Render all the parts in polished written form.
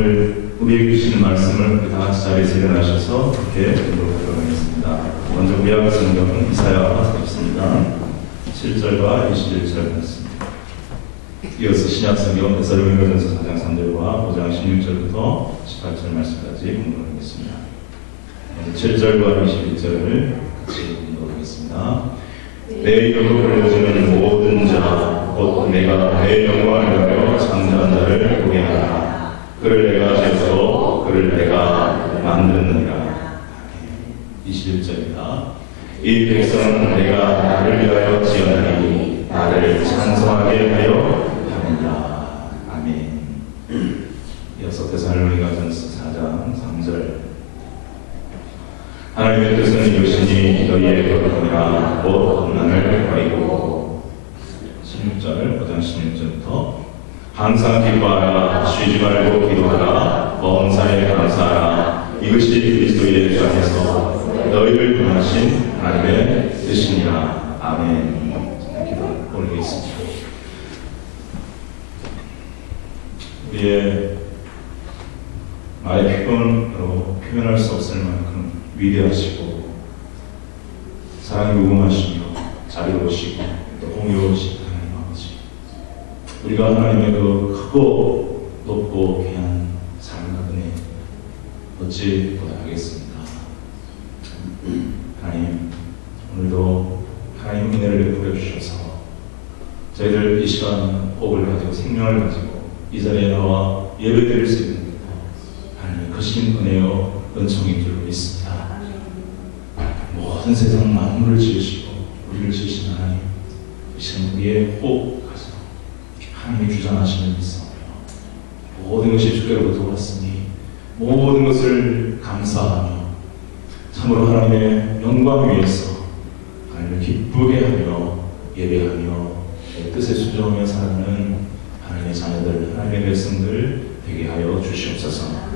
오늘 우리에게 주시는 말씀을 우리 다 같이 자리에서 일어나셔서 함께 공부하도록 하겠습니다. 먼저 구약 성경은 이사야 40입니다. 7절과 21절 말씀. 이어서 신약 성경 데살로니가전서 4장 3절과 5장 16절부터 18절 말씀까지 공부하겠습니다. 먼저 7절과 21절을 같이 공부하겠습니다. 내 이름으로 불려지는 모든 자 곧 내가 내 영광을 위하여 창조한 자를 보게 하라. 그를 내가 지었고 그를 내가 만들었느니라. 21절입니다. 이 백성은 내가 나를 위하여 지었나니 나를 찬송하게 하여 하느니라. 아멘. 이어서 데살로니가전서 4장 3절. 하나님의 뜻은 이것이니 너희의 거룩함이라 곧 고난을 가리고. 16절 5장 16절부터 항상 기뻐하라 쉬지 말고 기도하라 범사에 감사하라 이것이 그리스도의 주 안에서 너희를 구원하신 하나님의 뜻이니라. 아멘. 기도 올리겠습니다. 우리의 말의 표현으로 표현할 수 없을 만큼 위대하시고 사랑이 무궁하시며 자비로우시고 또 공의로우시고 우리가 하나님의 그 크고 높고 귀한 사랑과 은혜 어찌 보답하겠습니까? 하나님, 오늘도 하나님 은혜를 베풀어 주셔서 저희들 이 시간 복을 가지고 생명을 가지고 이 자리에 나와 예배드릴 수 있는 것도 하나님의 크신 은혜요 은총인 줄 믿습니다. 모든 세상 만물을 지으시고 우리를 지으신 하나님, 이 시간 우리의 호흡 하나님이 주장하시는 믿사오며 모든 것이 주께로부터 왔으니 모든 것을 감사하며 참으로 하나님의 영광 위에서 하나님을 기쁘게 하며 예배하며 뜻에 순종하며 살아가는 하나님의 자녀들, 하나님의 백성들 되게 하여 주시옵소서.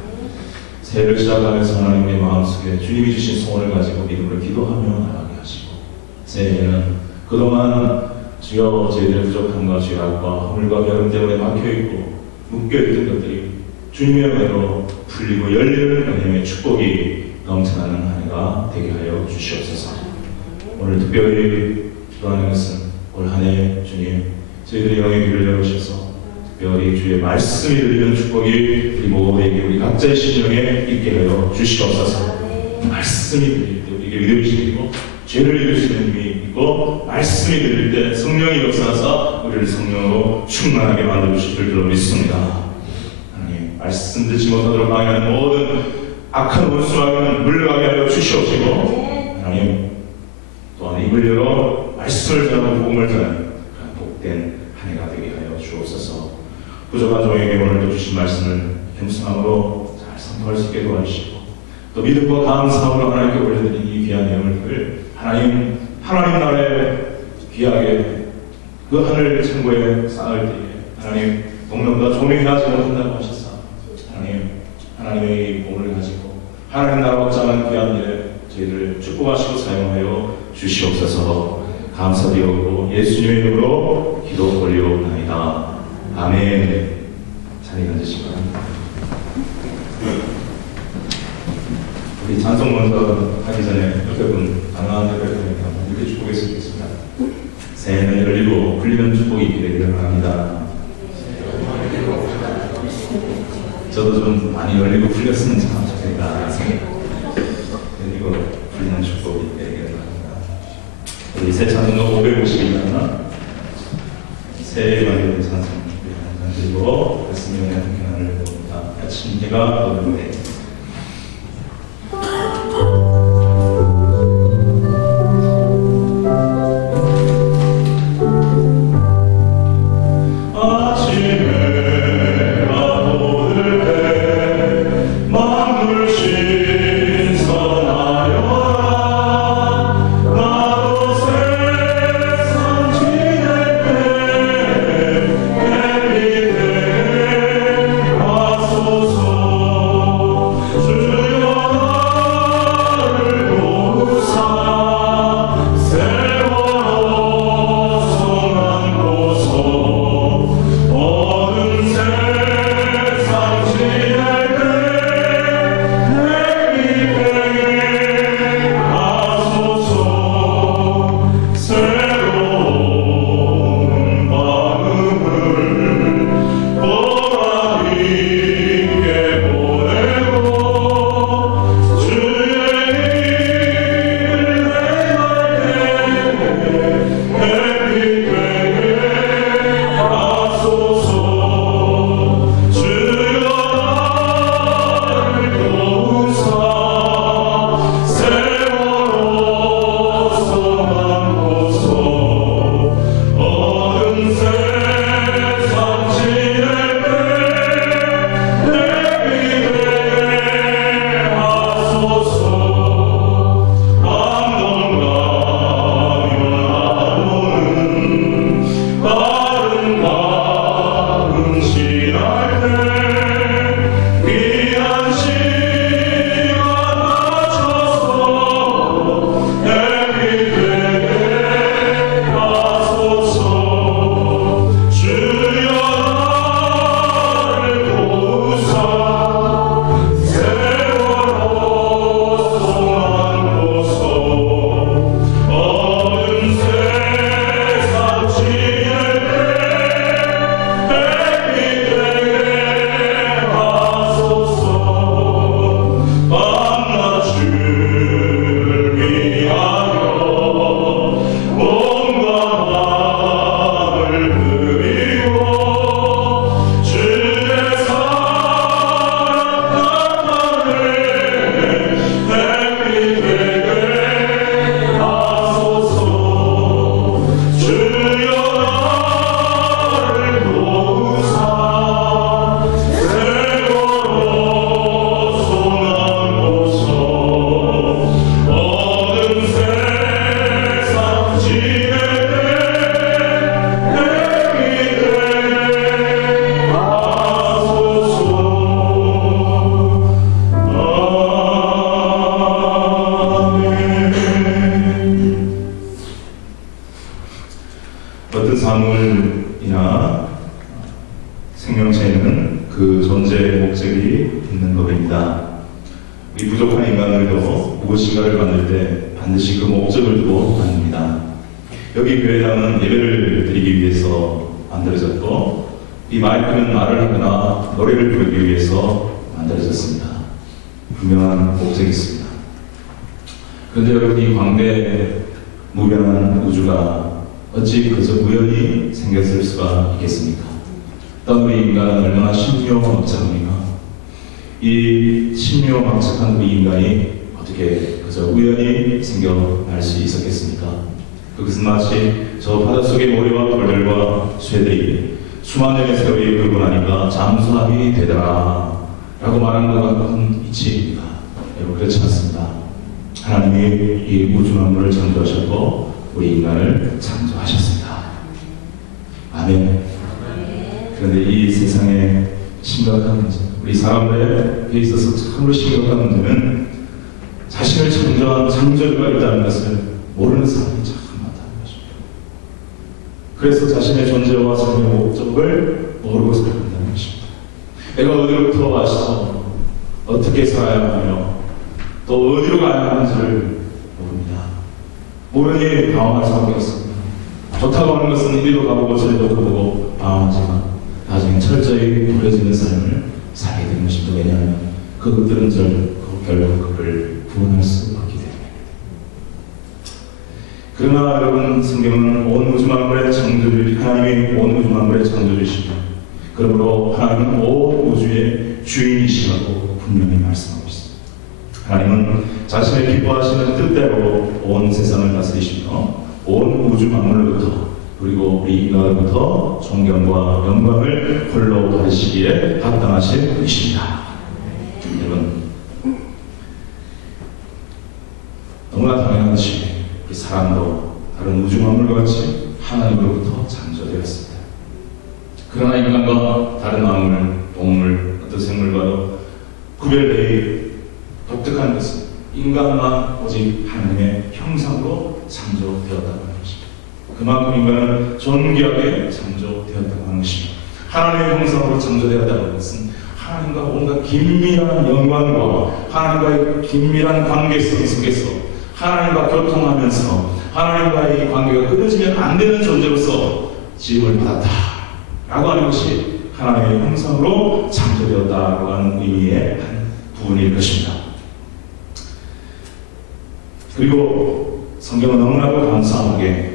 새해를 시작하면서 하나님의 마음속에 주님이 주신 소원을 가지고 믿음으로 기도하며 나가게 하시고 새해에는 그동안 주여 저희들의 부족함과 죄악과 허물과 결함 때문에 막혀있고 묶여있던 것들이 주님의 은혜로 풀리고 열리는 은혜의 축복이 넘쳐나는 한 해가 되게 하여 주시옵소서. 오늘 특별히 기도하는 것은 올 한 해 주님 저희들의 영의 귀를 열으셔서 특별히 주의 말씀이 들리는 축복이 우리 모두에게 우리 각자의 심령에 있게 하여 주시옵소서. 말씀이 들릴 때 우리에게 믿음이 생기고 죄를 이루시는 힘이 있고 말씀이 들릴 때 성령이 역사하사 우리를 성령으로 충만하게 만들어주실 줄 믿습니다. 하나님, 말씀 듣지 못하도록 방해하는 모든 악한 원수와는 물러가게 하여 주시옵시고 하나님 또한 입을 열어 말씀을 전하고 복음을 전하는 복된 한 해가 되게 하여 주옵소서. 부족한 종에게 오늘도 주신 말씀을 겸손함으로 잘 선포할 수 있게 도와주시고 또 믿음과 감사함으로 하나님께 올려드린 이 귀한 예물을 하나님 나라에 귀하게 그 하늘 창고에 쌓을 때에 하나님 동명과 조명이 나지 못한다고 하셨사 하나님의 이 복을 가지고 하나님 나라 확장하는 귀한 일에 저희를 축복하시고 사용하여 주시옵소서. 감사드리고 예수님의 이름으로 기도 올리옵나이다. 아멘. 자리 앉으시기 바랍니다. 우리 찬송 먼저 하기 전에 옆에 분 강한 옆에 분이니까 이렇게 축복했습니다. 새해는 열리고 풀리는 축복이 있기를 바랍니다. 저도 좀 많이 열리고 풀렸으면 참 좋겠다. 열리고 풀리는 축복이 있기를 바랍니다. 우리 새 찬송가 550이나 새해에 만든 찬송 그리고 말씀의 하나를 봅니다. 아침 해가 오는데 Oh 이나 생명체에는 그 존재의 목적이 있는 법입니다. 우리 부족한 인간들도 무엇인가를 만들 때 반드시 그 목적을 두고 만듭니다. 여기 교회당은 예배를 드리기 위해서 만들어졌고, 이 마이크는 말을 하거나 노래를 부르기 위해서 만들어졌습니다. 분명한 목적이 있습니다. 그런데 여러분, 이 광대 무변한 우주가 어찌 그저 우연히 생겼을 수가 있겠습니까? 또한 우리 인간은 얼마나 신묘막측합니까? 이 신묘막측한 우리 인간이 어떻게 그저 우연히 생겨날 수 있었겠습니까? 그것은 마치 저 바닷속의 모래와 돌들과 쇠들이 수만 년의 세월이 흐르고 나니까 잠수함이 되더라 라고 말하는 것과 같은 이치입니다. 여러분, 그렇지 않습니다. 하나님이 이 우주 만물을 창조하셨고 우리 인간을 창조하셨습니다. 아멘. 그런데 이 세상에 심각한 문제, 우리 사람들에 있어서 참으로 심각한 문제는 자신을 창조한 창조주가 있다는 것을 모르는 사람이 참 많다는 것입니다. 그래서 자신의 존재와 삶의 목적을 모르고 살아간다는 것입니다. 내가 어디로부터 와서 어떻게 살아야 하며 또 어디로 가야 하는지를 모릅니다. 모르니 방황할 수밖에 없습니다. 좋다고 하는 것은 이리로 가보고 저리로 가보고 방황하지만 나중에 철저히 버려지는 삶을 살게 되는 것입니다. 왜냐하면 그것들은 결국 그를 구원할 수 없기 때문입니다. 그러나 여러분, 성경은 온 우주 만물의 창조주, 하나님이 온 우주 만물의 창조주시며 그러므로 하나님은 온 우주의 주인이시라고 분명히 말씀하고 있습니다. 하나님은 자신의 기뻐하시는 뜻대로 온 세상을 다스리시며 온 우주 만물로부터 그리고 우리 인간으로부터 존경과 영광을 홀로 받으시기에 합당하신 분이십니다. 여러분, 너무나 당연한 것이 우리 사람도 다른 우주 만물과 같이 하나님으로부터 창조되었습니다. 그러나 인간과 다른 만물, 동물, 어떤 생물과도 구별되어 독특한 것은 인간만 오직 하나님의 형상으로 창조되었다고 하는 것입니다. 그만큼 인간은 존귀하게 창조되었다고 하는 것입니다. 하나님의 형상으로 창조되었다는 것은 하나님과 뭔가 긴밀한 영광과 하나님과의 긴밀한 관계성 속에서 하나님과 교통하면서 하나님과의 관계가 끊어지면 안 되는 존재로서 지음을 받았다라고 하는 것이 하나님의 형상으로 창조되었다고 하는 의미의 한 부분일 것입니다. 그리고 성경은 너무나도 감사하게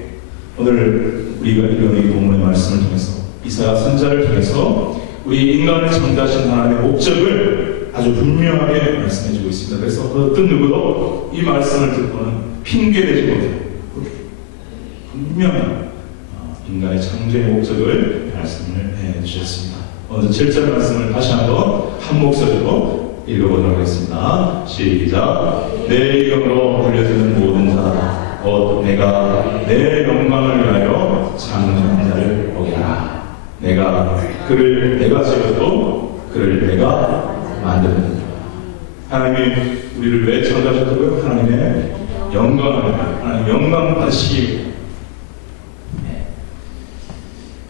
오늘 우리가 읽은 이 본문의 말씀을 통해서 이사야 선지자를 통해서 우리 인간을 창조하신 하나님의 목적을 아주 분명하게 말씀해주고 있습니다. 그래서 그 어떤 누구도 이 말씀을 듣고는 핑계대지 못해요. 분명한 인간의 창조의 목적을 말씀을 해주셨습니다. 먼저 7절 말씀을 다시 한번 한 목소리로 읽어보도록 하겠습니다. 시작. 내 이름으로 불려지는 모든 자, 곧 내가 내 영광을 위하여 창조한 자를 보게 하라. 그를 내가 지었고 그를 내가 만들었느니라. 하나님이 우리를 왜 창조하셨다고요? 하나님의 영광을 위하여, 하나님 영광 받으시기 위해.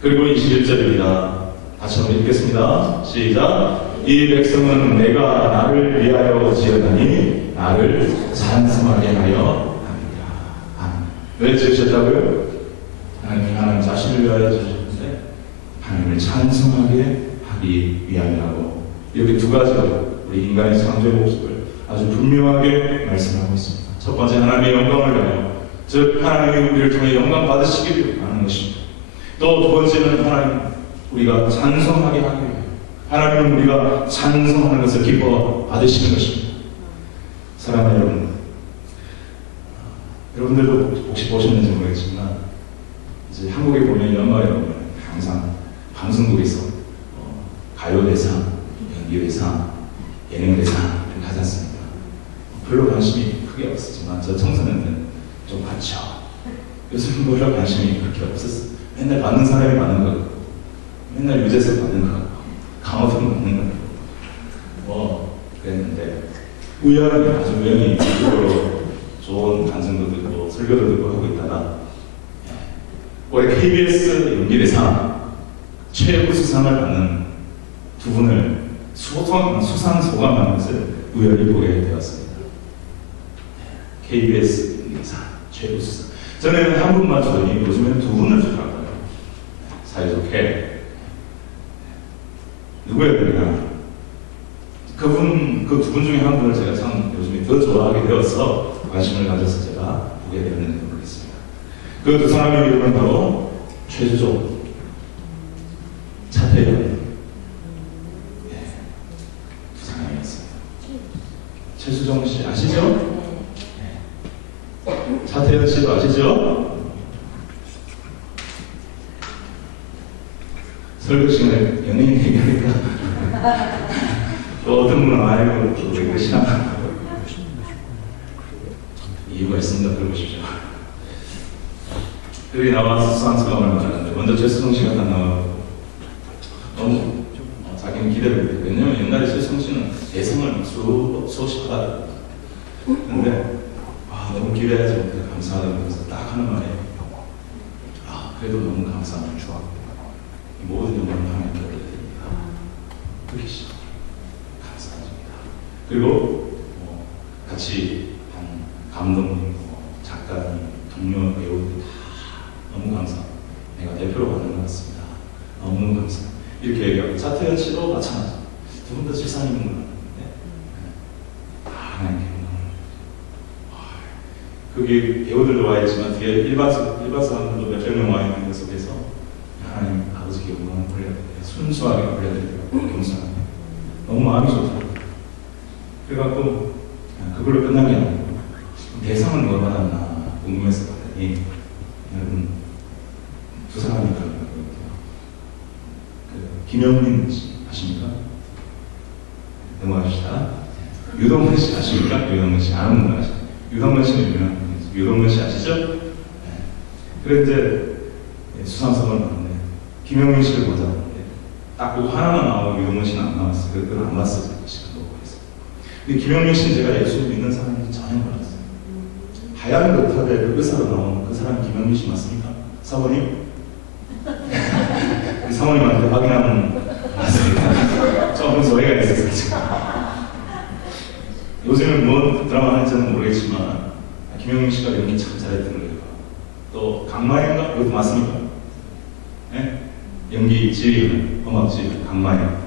그리고 21절입니다. 다시 한번 읽겠습니다. 시작. 이 백성은 내가 나를 위하여 지었나니 나를 찬송하게 하여 합니다. 아멘. 왜 지으셨다고요? 하나님 자신을 위하여 지으셨는데 하나님을 찬송하게 하기 위함이라고, 이렇게 두 가지로 우리 인간의 창조의 목적을 아주 분명하게 말씀하고 있습니다. 첫 번째, 하나님의 영광을 위하여, 즉 하나님이 우리를 통해 영광 받으시기를 하는 것입니다. 또 두 번째는 하나님 우리가 찬송하게 하기 위해, 하나님은 우리가 찬송하는 것을 기뻐 받으시는 것입니다. 사랑하는 여러분, 여러분들도 혹시 보셨는지 모르겠지만 이제 한국에 보면 연말에 보면 항상 방송국에서 가요대상, 연기대상, 예능대상 이렇게 하지 않습니까? 별로 관심이 크게 없었지만 저 청소년들은 좀 봤죠. 요즘은 별로 관심이 그렇게 없었어요. 맨날 받는 사람이 받는 거, 맨날 유재석 받는 거, 강호동 받는 거, 그랬는데 우연히, 아주 우연히 이쪽으로 좋은 간증도 듣고 설교도 듣고 하고 있다가 올해 KBS 연기대상 최고 수상을 받는 두 분을 수상 소감하는 것을 우연히 보게 되었습니다. KBS 상 최고 수상. 전에는 한 분만 주더니 요즘에는 두 분을 주더라고요. 사이좋게. 누구였느냐? 그 두 분 중에 한 분을 제가 참 요즘에 더 좋아하게 되어서 관심을 가져서 제가 보게 되었는지 모르겠습니다. 그 두 사람의 이름은 바로 최수종, 차태현, 두 사람이었습니다. 최수종 씨 아시죠? 차태현 씨도 아시죠? 설교 시간에 연예인 얘기하니까 또 어떤 분은 알고 또 왜 그러시나 이유가 있습니다. 들어보십시오. 여기 나와서 수상소감을 말하는데 먼저 최수종 씨가 딱 나와서 너무 자기는 기대를 못해요. 왜냐면 옛날에 최수종 씨는 대성을 수없이 받았거든요. 근데 너무 기대하지 못해 감사하다고 해서 딱 하는 말에 그래도 너무 감사합니다. 이 모든 영광을 하나님께 올려드립니다. 그렇게 시작. 감사합니다. 그리고 같이 한 감독님, 작가님, 동료 배우들 다 너무 감사합니다. 내가 대표로 받는 것 같습니다. 너무 감사합니다. 이렇게 얘기하고 차태현 씨도 마찬가지. 두 분 다 실상인 분 같은데 하나님께 거기 배우들도 와 있지만 뒤에 일반 사람들도 몇백 명 와 있는 것 속에서 하나님 아버지께 영광을 올려드려요. 순수하게 올려드리고 겸손하게 너무 마음이 좋더라고요. 그래갖고 그걸로 끝난 게 아니고 대상을 뭐 받았나 궁금해서 봤더니 여러분 두 사람이 그런 거거든요. 김영민 씨 아십니까? 넘어갑시다. 유동근 씨 아십니까? 유동근 씨 아는 분 아십니까? 유동근 씨는 유명한 분이죠. 유동근 씨 아시죠? 네. 그런데 수상성을 받는데 김영민 씨를 보자 딱 그거 하나만 나오고 유동근 씨는 안 나왔어요. 그걸 안 봤어요. 시간 보고 있어요. 근데 김영민 씨는 제가 예수를 믿는 사람인지 전혀 몰랐어요. 하얀 거탑에 그 의사로 나온 그 사람이 김영민 씨 맞습니까? 사모님? 그 사모님한테 확인하면 맞습니다. 조금 소리가 있었어요. 요즘은 뭔 드라마 하는지는 모르겠지만 김영민 씨가 연기 참 잘했던 거예요. 또 강마연가? 이것도 맞습니까? 네? 연기 지휘, 음악 지휘, 강마연.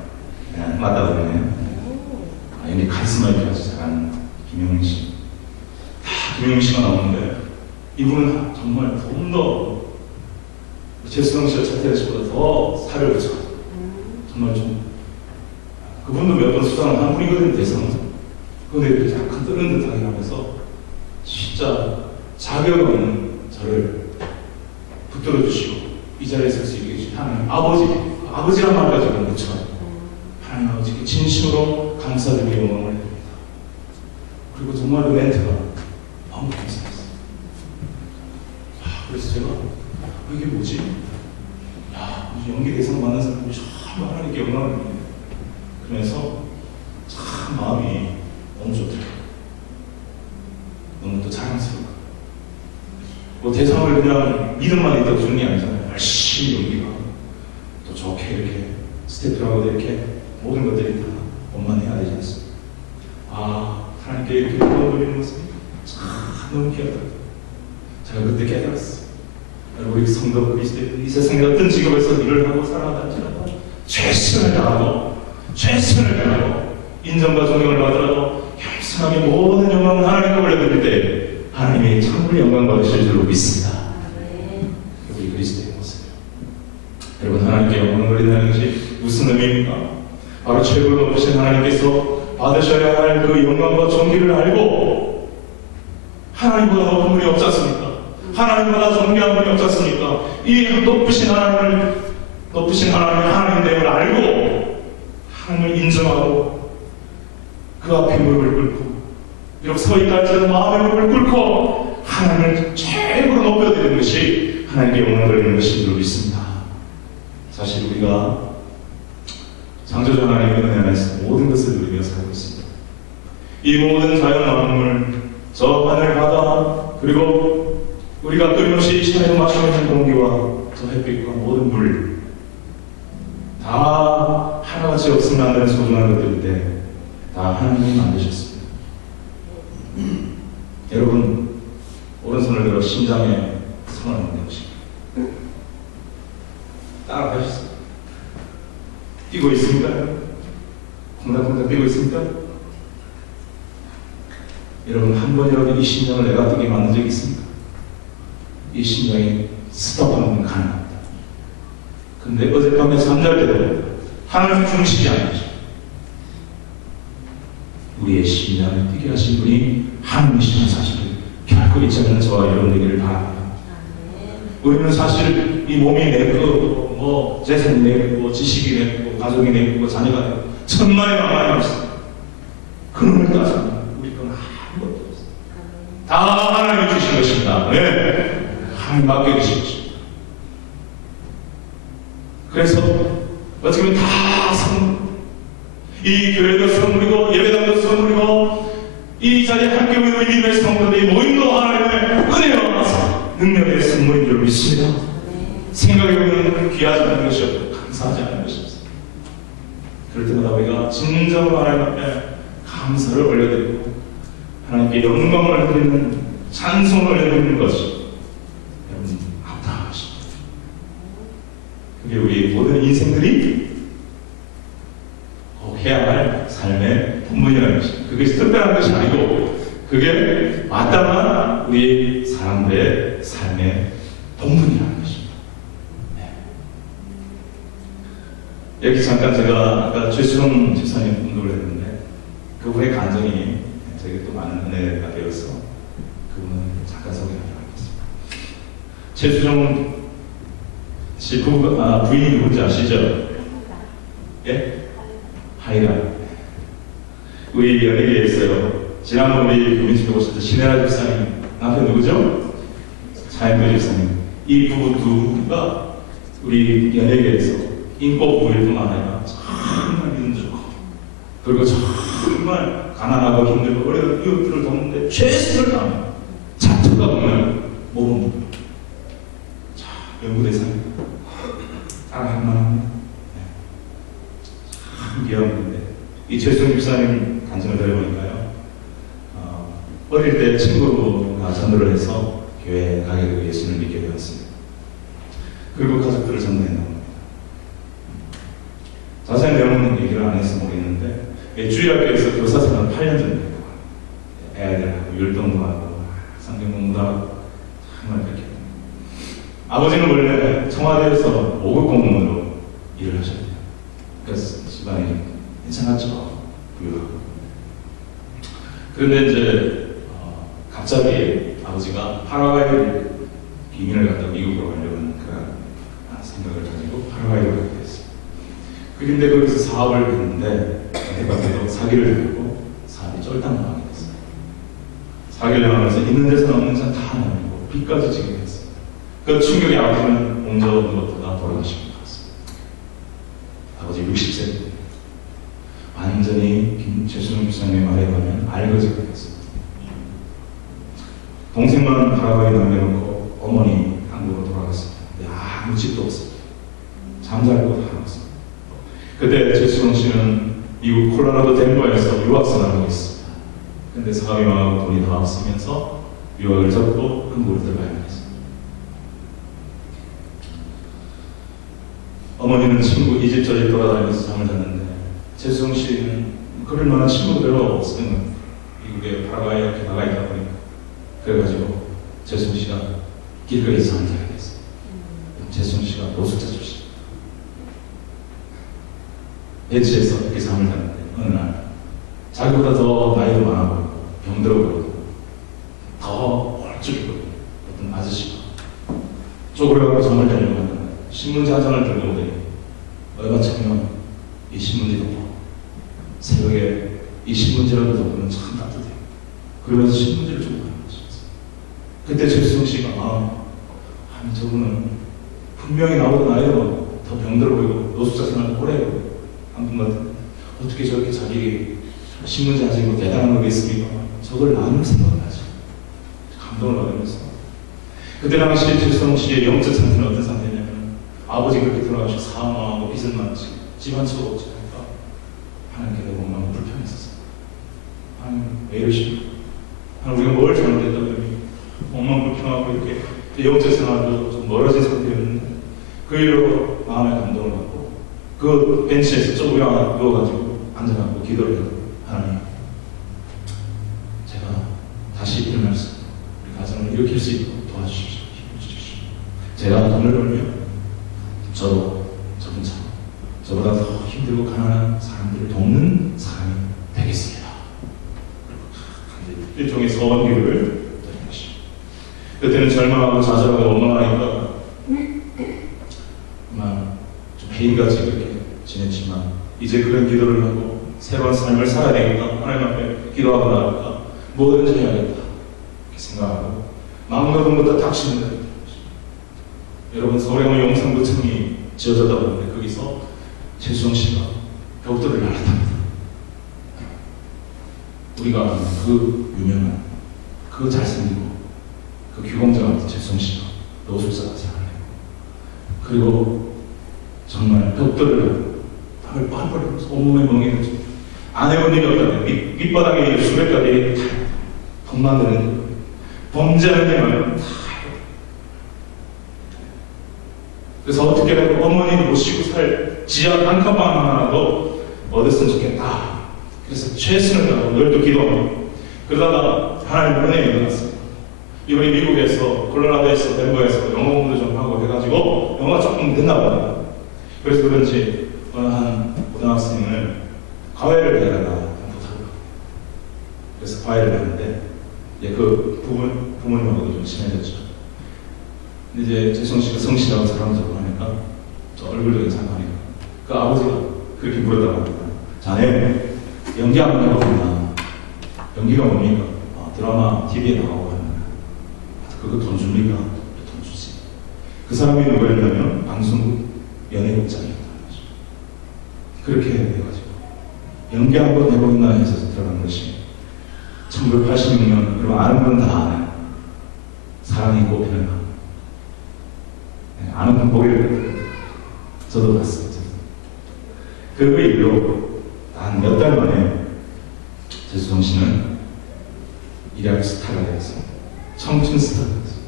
네, 맞다고 그러네요. 연기 카리스마 있게 아주 잘하는 김영민 씨. 다 김영민 씨가 나오는데 이분은 정말 좀 더 최수종 씨와 차태현 씨보다 더 살을 붙여. 정말 좀 그분도 몇 번 수상을 한 분이거든요. 대상은. 근데 약간 뜨는 듯하게 하면서 진짜 자격 없는 저를 붙들어 주시고 이 자리에 설 수 있게 해주신 하나님 아버지란 말까지 붙여가지고 하나님 아버지께 진심으로 감사드리고 영광을 드립니다. 그리고 정말 그 멘트가 너무 감사했어요. 그래서 제가 이게 뭐지? 연기 대상 받는 사람이 참 하나님께 영광을 드립니다. 그러면서 참 마음이 너무 좋더라고요. 너무 또 자랑스럽고 뭐 대상을 그냥 믿음만 있다고 주는 게 아니잖아요. 열심히 연기하고 또 좋게 이렇게 스태프들하고 이렇게 모든 것들이 다 원만해야 되지 않습니까? 하나님께 이렇게 영광을 돌리는 모습이 참 너무 귀하더라고요. 제가 그때 깨달았어요. 우리 성도 그리스도인들이 이 세상에 어떤 직업에서 일을 하고 살아가다 할지라도 최선을 다하고 인정과 존경을 받으라도 겸손하게 모든 영광을 하나님께 올려드릴 때 하나님이 참으로 영광 받으실 줄로 믿습니다. 우리 그리스도의 모습이요. 여러분 하나님께 영광을 올린다는 것이 무슨 의미입니까? 바로 최고로 높으신 하나님께서 받으셔야 할 그 영광과 존귀를 알고 하나님보다 높은 분이 없지 않습니까? 하나님보다 존귀한 분이 없지 않습니까? 이 높으신 하나님됨을 알고 하나님을 인정하고 그 앞에 무릎을 꿇고 비록 서 있다 할지라도 마음의 무릎을 꿇고 하나님을 최고로 높여드리는 것이 하나님께 영광을 돌리는 것인 줄 믿습니다. 사실 우리가 창조주 하나님의 은혜 안에서 모든 것을 누리며 살고 있습니다. 이 모든 자연 만물, 저 하늘 바다, 그리고 우리가 끊임없이 이 시간에 마시고 있는 공기와 저 햇빛과 모든 물, 하나같이 없으면 안 되는 소중한 것들인데 다 하나님이 만드셨습니다. 여러분, 오른손을 들어 심장에 손을 얹으십시오. 따라하셨어요. 뛰고 있습니까? 콩닥콩닥 뛰고 있습니까? 여러분, 한 번이라도 이 심장을 내가 뛰게 만든 적이 있습니까? 이 심장이 스톱하는 건 가능합니다. 근데 어젯밤에 잠잘 때도 하나님 중심이 아니죠. 우리의 심장을 뛰게 하신 분이 하나님이시는 사실을 결코 잊지 않는 저와 여러분 되기를 바랍니다. 우리는 사실 이 몸이 내 거고, 뭐 재산이 내 거고, 지식이 내 거고, 가족이 내 거고, 자녀가 내 거고, 천만의 만만이 없습니다. 그놈을 따지면 우리 건 아무것도 없습니다. 다 하나님이 주신 것입니다. 네, 하나님 맡겨주신 것입니다. 그래서 어떻게 보면 다 선물, 이 교회도 선물이고 예배당도 선물이고 이 자리에 함께 모이는 믿음의 성도들이 모임도 하나님의 은혜와 능력의 선물인 줄 믿습니다. 생각해보면 귀하지 않은 것이 없고 감사하지 않은 것이 없습니다. 그럴 때마다 우리가 진정으로 하나님 앞에 감사를 올려드리고 하나님께 영광을 드리는 찬송을 올려드리는 것이 여러분 합당하십니다. 그게 우리 모든 인생들이 꼭 해야 할 삶의 본분이라는 것입니다. 그것이 특별한 것이 아니고 그게 마땅한 우리 사람들의 삶의 본분이라는 것입니다. 네. 여기 잠깐 제가 아까 최수정 집사님 운동을 했는데 그분의 간증이 저에게 또 많은 은혜가 되어서 그분은 잠깐 소개하도록 하겠습니다. 최수정 씨 부인이 누군지 아시죠? 예? 하이라. 우리 연예계에 있어요. 지난번 우리 교민집에 오실 때 신혜라 집사님 남편 누구죠? 차인표 집사님. 이 부부 두가 우리 연예계에서 인고 부부일 뿐만 아니라 정말 믿음 좋고 그리고 정말 가난하고 힘들고 어려운 이웃들을 돕는데 최선을 다하는 자투가 보면 몸은 자 연구대상 따라할 만합니다. 참 귀한 분인데 이 최수정 집사님 간증을 들어보니까요, 어릴 때 친구가 전도를 해서 교회에 가게 되고 예수를 믿게 되었습니다. 그리고 가족들을 전도해 나옵니다. 자세한 내용은 얘기를 안 해서 모르겠는데 주일학교에서 교사 생활 8년 정도 했고 애들하고 율동도 하고 성경 공부도 하고 정말 그렇게 아버지는 원래 청와대에서 5급 공무원으로 일을 하셨대요. 그래서 집안이 괜찮았죠. 부유하고. 그런데 이제 갑자기 아버지가 파라과이를 이민을 갔다 미국으로 가려고 하는 그런 생각을 가지고 파라과이로 가게 됐어요. 그런데 거기서 사업을 했는데 안타깝게도 사기를 들고 사업이 쫄딱 망하게 됐어요. 사기를 당하면서 있는 데서 없는 데서 다 나누고 빚까지 지게 됐어요. 그 충격이 아버지는 온 것도 다 돌아가신 것 같습니다. 아버지 60세 완전히 김최수정 집사님의 말에 의하면 알거지가 됐습니다. 동생만 파라과이에 남겨놓고 어머니 한국으로 돌아갔습니다. 아무 집도 없습니다. 잠잘 곳 하나 없습니다. 그때 최수정 씨는 미국 콜로라도 덴버에서 유학생을 하고 있습니다. 근데 사업이 망하고 돈이 다 없으면서 유학을 접고 한국으로 들어가야 했습니다. 어머니는 친구 이 집 저 집 돌아다니면서 잠을 잤는데 최수정 씨는 그럴 만한 친구들로 없으면 미국에 파라과이에 이렇게 나가 있다 보니까 그래가지고 최수정 씨가 길거리에서 잠을 자게 됐어요. 최수정 씨가 노숙자 출신. 벤치에서 이렇게 잠을 잤는데 어느 날 자기보다 더 나이도 많아 보이고 병들어 보이고 더 뻘쭘해 보이고 어떤 아저씨가 쪼그려가고 잠을 자려고 하는 신문지 한 장을 들고 오더니 얼마 차면 이 신문지 덮어 새벽에 이 신문지라도 덮으면 참 따뜻해요. 그러면서 신문지를 주고 가는 것이었어요. 그때 최수정 씨가 저분은 분명히 나보다 나이가 더 병들어 보이고 노숙자 생활도 오래 해요. 한분 같은 어떻게 저렇게 자기 신문지 가지고 대단한 거 있습니까? 저걸 나눌 생각을 하죠. 감동을 받으면서 그때 당시 최수정 씨의 영적 상태는 어떤 상태냐면 아버지 그렇게 돌아가시고 사망하고 빚을 많지 집안 수가 없지 않으니까 하나님께 너무 마음 불편했었어요. 하나님 왜 이러십니까? 하나님 우리가 뭘 잘못했다더니 마음 불편하고 이렇게 영적 생활도 좀 멀어진 상태였는데 그 일로 마음의 감동을 받고 그 벤치에서 쪼그려 누워가지고 앉아가지고 기도를 해요. 하나님, 제가 다시 일어날 수 있고 우리 가정을 일으킬 수 있도록 도와주십시오. 힘을 주십시오. 제가 돈을 벌면 저도 저보다 더 힘들고 가난한 사람들을 돕는 사람이 되겠습니다. 일종의 서원기를 드린 것이죠. 그때는 절망하고 좌절하고 원망하니까 아마 좀 해인같이 그렇게 지냈지만 이제 그런 기도를 하고 새로운 삶을 살아야 되겠다. 하나님 앞에 기도하고 나아가 뭐든지 해야겠다 이렇게 생각하고 마음고생부터 닥치는 거예요. 여러분 서울에 오면 용산구청이 지어졌다 보는데 거기서 최수정 씨가 벽돌을 날렸답니다. 우리가 그 유명한 그 잘생기고 그 규공자가 최수정 씨가 노숙자가 생활해요. 그리고 정말 벽돌을 땀을 뻘뻘 흘려서 온몸에 멍해서 안 해본 일이 없다면 밑바닥에 수백 가지 돈 만드는 범죄하는 일만 다 해요. 그래서 어떻게라도 어머니를 모시고 살 지하 단칸방 하나라도 얻었으면 좋겠다. 그래서 최선을 다하고 늘도 기도하고 그러다가 하나님 은혜에 일어났어요. 이번에 미국에서 콜로라도에서 덴버에서 영어 공부도 좀 하고 해가지고 영어가 조금 됐나 봐요. 그래서 그런지 어느 한 고등학생을 과외를 해달라. 그래서 과외를 하는데 그 부모님하고도 좀 친해졌죠. 근데 이제 재성 씨가 성실하고 사랑스럽고 하니까 저 얼굴도 괜찮으니까 그 아버지가 그렇게 물었다고 합니다. 자네 연기 한번 해보구나. 연기가 뭡니까? 드라마 TV에 나오고 하는 그거 돈 줍니까? 돈 주지. 그 사람이 누구였냐면 방송국 연예국장이었다는 거죠. 그렇게 해가지고 연기 한번 해보겠나 해서 들어간 것이 1986년 여러분 아는 분 다 아는 사랑이 꽃피는 밤. 아는 분 보기를 저도 봤습니다. 그 일로 한 몇 달 만에 재수정 씨는 일약 스타가 되었습니다. 청춘 스타가 되었습니다.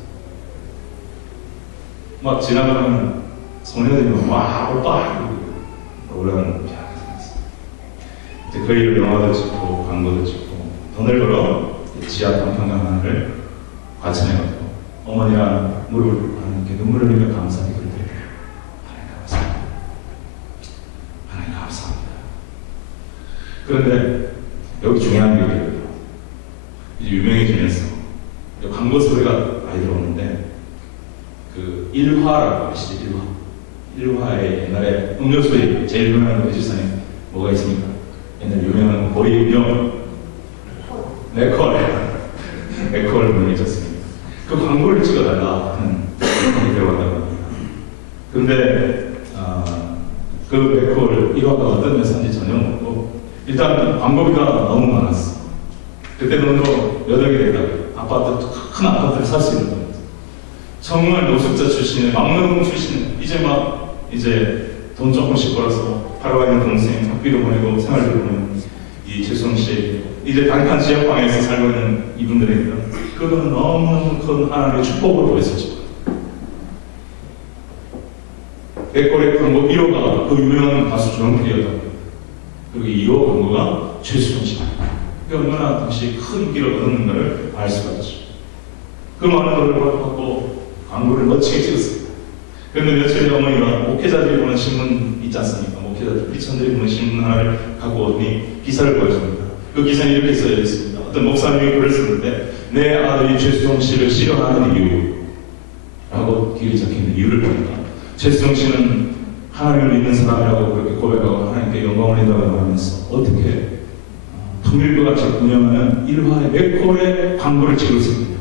막 지나가는 소녀들이 와 오빠 올라가는 게 그 일을 영화도 찍고 광고도 찍고 돈을 벌어 지하 단칸방 하나를 과천해가지고 어머니랑 무릎을 꿇고 하나님께 눈물을 흘리며 감사의 기도를 드려요. 하나님 감사합니다. 하나님 감사합니다. 그런데 여기 중요한 게 있어요. 이제 유명해지면서 광고 소리가 많이 들어오는데 그 일화라고 아시죠? 일화의 옛날에 음료수에 제일 유명한 vegetarian 뭐가 있습니까? 옛날 유명한 보리병 맥콜 분이 있었습니다. 그 광고를 찍어달라 하는 분이 들어간다고 합니다. 그런데 그 맥콜 1화가 어떤 회사인지 전혀 모르고 일단 광고비가 너무 많았어. 그때 돈으로 몇 억이 됐다고요. 아파트, 큰 아파트를 살 수 있는 겁니다. 정말 노숙자 출신의 막노동 출신 이제 돈 조금씩 벌어서 바로 있는 동생 학비도 보내고 생활비도 보내고 이 최수정 씨 이제 단칸 지역방에서 살고 있는 이분들에게는 그거는 너무너무 큰 하나님의 축복으로 보였었죠. 맥콜의 광고 1호가 그 유명한 가수 조용필이었다고. 그리고 2호 광고가 최수정 씨. 그 얼마나 당시 큰 인기를 얻었는가를 알 수가 있죠. 그 많은 돈을 받고 광고를 멋지게 찍었습니다. 그런데 며칠 전에 어머니가 목회자들이 보는 신문 있지 않습니까? 목회자들, 크리스천들이 보는 신문 하나를 갖고 오더니 기사를 보여줍니다. 그 기사는 이렇게 써져 있습니다. 어떤 목사님이 글을 쓰는데 내 아들이 최수정 씨를 싫어하는 이유라고 길이 적혀있는 이유를 보니까 최수정 씨는 하나님을 믿는 사람이라고 그렇게 고백하고 하나님께 영광을 올린다고 하면서 어떻게 통일과 같이 운영하는 일화의 맥콜의 광고를 찍을 수 있느냐.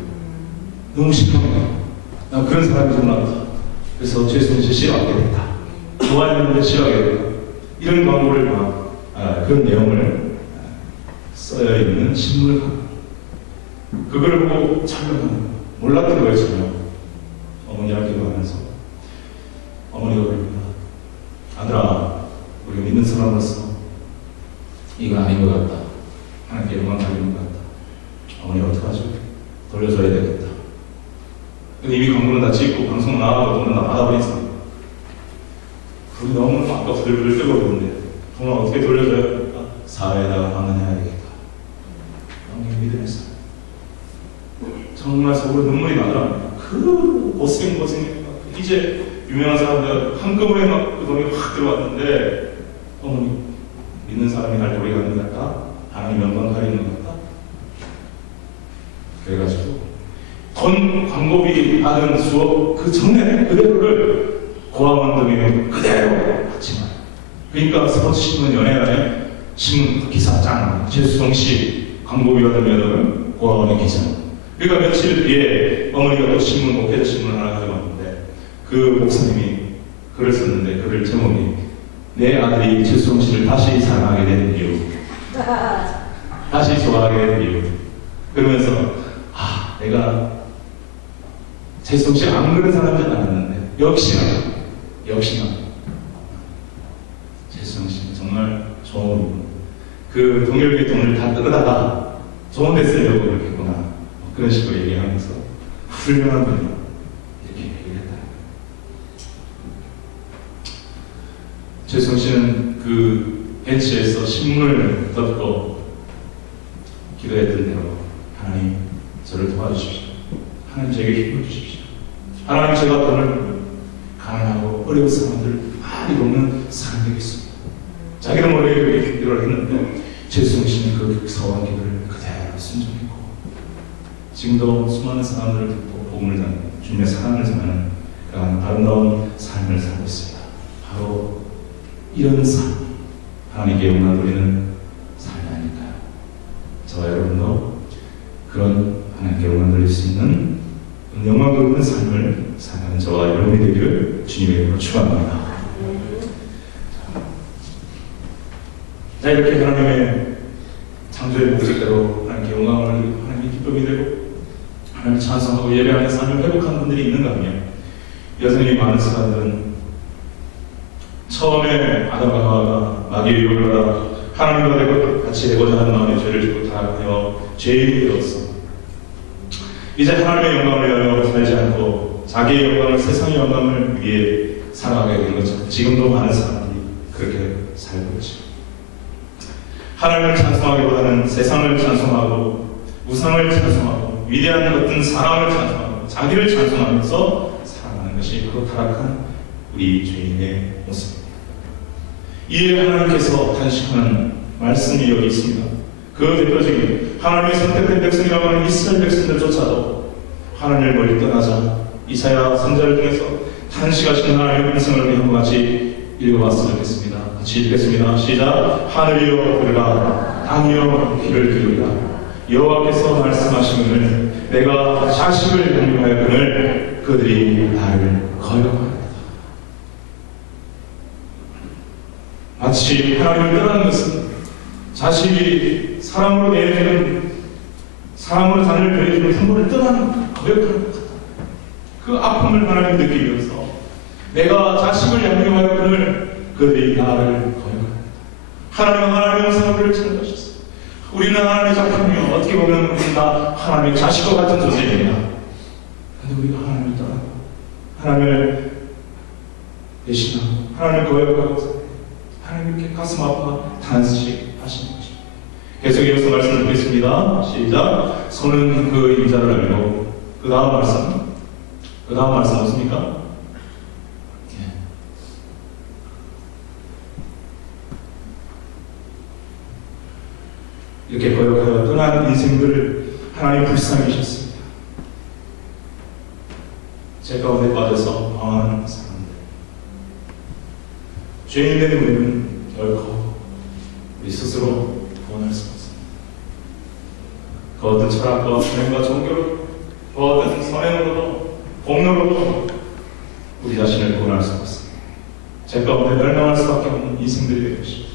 너무 심각해요. 난 그런 사람이 좀 나왔다. 그래서 최수정 씨 싫어하게 됐다. 좋아했는데 싫어하게 됐다. 이런 광고를 그런 내용을 써야 있는 신문을 그걸 보고 촬영하는 몰랐던 거예요. 전혀. 어머니랑 기도하면서 어머니가 그럽니다. 아들아, 우리가 믿는 사람으로서 이건 아닌 것 같다. 하나님께 영광 돌리는 것 같다. 어머니 어떡하죠? 돌려줘야 되겠다. 근데 이미 광고는 다 찍고 방송 나가고 돈은 다 받아버린 상황. 그게 너무 아까 부들부들 뜨고 그러는데 돈을 어떻게 돌려줘야 될까? 사회에다가 방문해야 되겠다. 어머니 믿음했어. 정말 속으로 눈물이 나더랍니다. 그 고생 이제 유명한 사람들 한꺼번에 막 그 돈이 확 들어왔는데 어머니 믿는 사람이 날 도리가 아닌 것 같다? 하나님 영광 가리는 것 같다? 그래가지고 돈 광고비 받은 수업 그 전에 그대로를 고아원동에 그대로 받지만 그러니까 스포츠신문 연예간에 신문 기사 짱 최수성씨 광고비 받은 여자는 고아원의 기자. 그러니까 며칠 뒤에 어머니가 또 신문 목회자 신문을 하나 가져왔는데 그 목사님이 글을 썼는데 글을 제목이 내 아들이 최수성 씨를 다시 사랑하게 된 이유, 다시 좋아하게 된 이유. 그러면서 내가 최수성 씨 안 그런 사람인 줄 알았는데 역시나 최수성 씨는 정말 좋은 그 동일교 돈을 다 뜯어다가 좋은 데 쓰려고 그렇게 했구나. 그런 식으로 얘기하면서 훌륭한 분이야 이렇게 얘기를 했다. 최수성 씨는 그 벤치에서 신문을 덮고 기도했던 대로 하나님 저를 도와주십시오. 하나님 제게 힘을 주십시오. 하나님 제가 돈을 가난하고 어려운 사람들 많이 돕는 사람 되겠습니다. 자기는 머리에 그렇게 기도를 했는데 최수성 씨는 그 서원 기도를 그대로 순종했고 지금도 수많은 사람들을 듣고 복음을 전하는 주님의 사랑을 전하는 그런 아름다운 삶을 살고 있습니다. 바로 이런 삶, 하나님께 영광 돌리는 삶이 아닐까요? 저와 여러분도 그런 하나님께 영광 돌릴 수 있는 영광 돌리는 삶을 사는 저와 여러분이 되기를 주님의 이름으로 축원합니다. 자, 이렇게 하나님의 창조의 목적대로 하나님께 영광을 돌리고 하나님의 기쁨이 되고 하나님을 찬송하고 예배하는 삶을 회복한 분들이 있는가 하면 여전히 많은 사람들은 처음에 아담과 하와가 마귀의 유혹을 받아 하나님과 되고 같이 되고자 하는 마음에 죄를 지고 타락하여 죄인이 되었어. 이제 하나님의 영광을 위하여 살지 않고 자기의 영광을, 세상의 영광을 위해 살아가게 된 것처럼 지금도 많은 사람들이 그렇게 살고 있죠. 하나님을 찬송하기보다는 세상을 찬송하고 우상을 찬송하고 위대한 어떤 사람을 찬송하고 자기를 찬송하면서 살아가는 것이 바로 타락한 우리 죄인의 모습입니다. 이에 하나님께서 단식하는 말씀이 여기 있습니다. 그 대표적인 하나님의 선택된 백성이라고 하는 이스라엘 백성들조차도 하나님을 멀리 떠나자 이사야 선지자를 통해서 탄식하시는 하나님의 음성을 한번 같이 읽어봤으면 좋겠습니다. 같이 읽겠습니다. 시작. 하늘이여 들으라, 땅이여 귀를 기울이라. 여호와께서 말씀하시기를 내가 자식을 양육하였거늘 그들이 나를 거역하리라. 마치 하나님을 떠나는 것은 자식이 사람으로 내어주는, 사람으로 자녀를 내어주는 부모를 떠나는 거역하는 것 같다. 그 아픔을 하나님 느끼면서 내가 자식을 양육하였거늘 그들이 나를 거역하리라. 하나님은 하나님의 사람들을 창조하셨습니다. 우리는 하나님의 작품이요, 어떻게 보면 우리는 다 하나님의 자식과 같은 존재입니다. 그런데 우리가 하나님을 떠나고 하나님을 배신하고 하나님을 거역하고 하나님 이렇게 가슴 아파 탄식하시는 것입니다. 계속 이어서 말씀을 드리겠습니다. 시작. 손은 그 임자를 알고 그 다음 말씀 무엇입니까? 이렇게 거역하여 떠난 인생들을 하나님 불쌍히 하셨습니다. 죄 가운데 빠져서 방황하는 사람들, 죄인된 우리는 결코 우리 스스로 구원할 수 없습니다. 그 어떤 철학과 선행과 종교로, 그 어떤 선행으로도 공로로도 우리 자신을 구원할 수 없습니다. 죄 가운데 멸망할 수밖에 없는 인생들이 될 것입니다.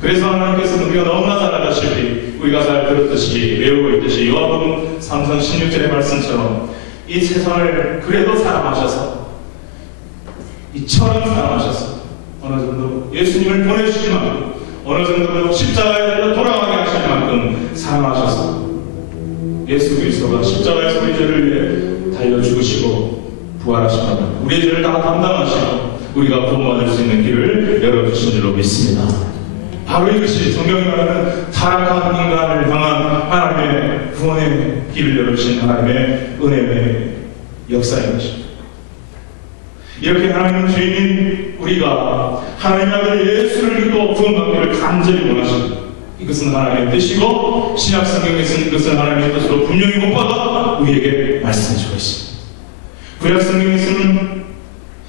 그래서 하나님께서는 우리가 너무나 잘 알다시피 우리가 잘 들었듯이 외우고 있듯이 요한복음 3장 16절의 말씀처럼 이 세상을 그래도 사랑하셔서 이처럼 사랑하셔서 어느 정도 예수님을 보내주지만 어느 정도 십자가에 달려 돌아가게 하실 만큼 사랑하셔서 예수 그리스도가 십자가에서 우리 죄를 위해 달려 죽으시고 부활하시면 우리의 죄를 다 담당하시고 우리가 구원받을 수 있는 길을 열어주신 줄로 믿습니다. 바로 이것이 성경이 말하는 타락한 인간을 향한 하나님의 구원의 길을 열어주신 하나님의 은혜의 역사인 것입니다. 이렇게 하나님은 주인인 우리가 하나님의 아들 예수를 믿고 구원받기를 간절히 원하십니다. 이것은 하나님의 뜻이고 신약 성경에서는 이것은 하나님의 뜻으로 분명히 못 받아 우리에게 말씀해주고 있습니다. 구약 성경에서는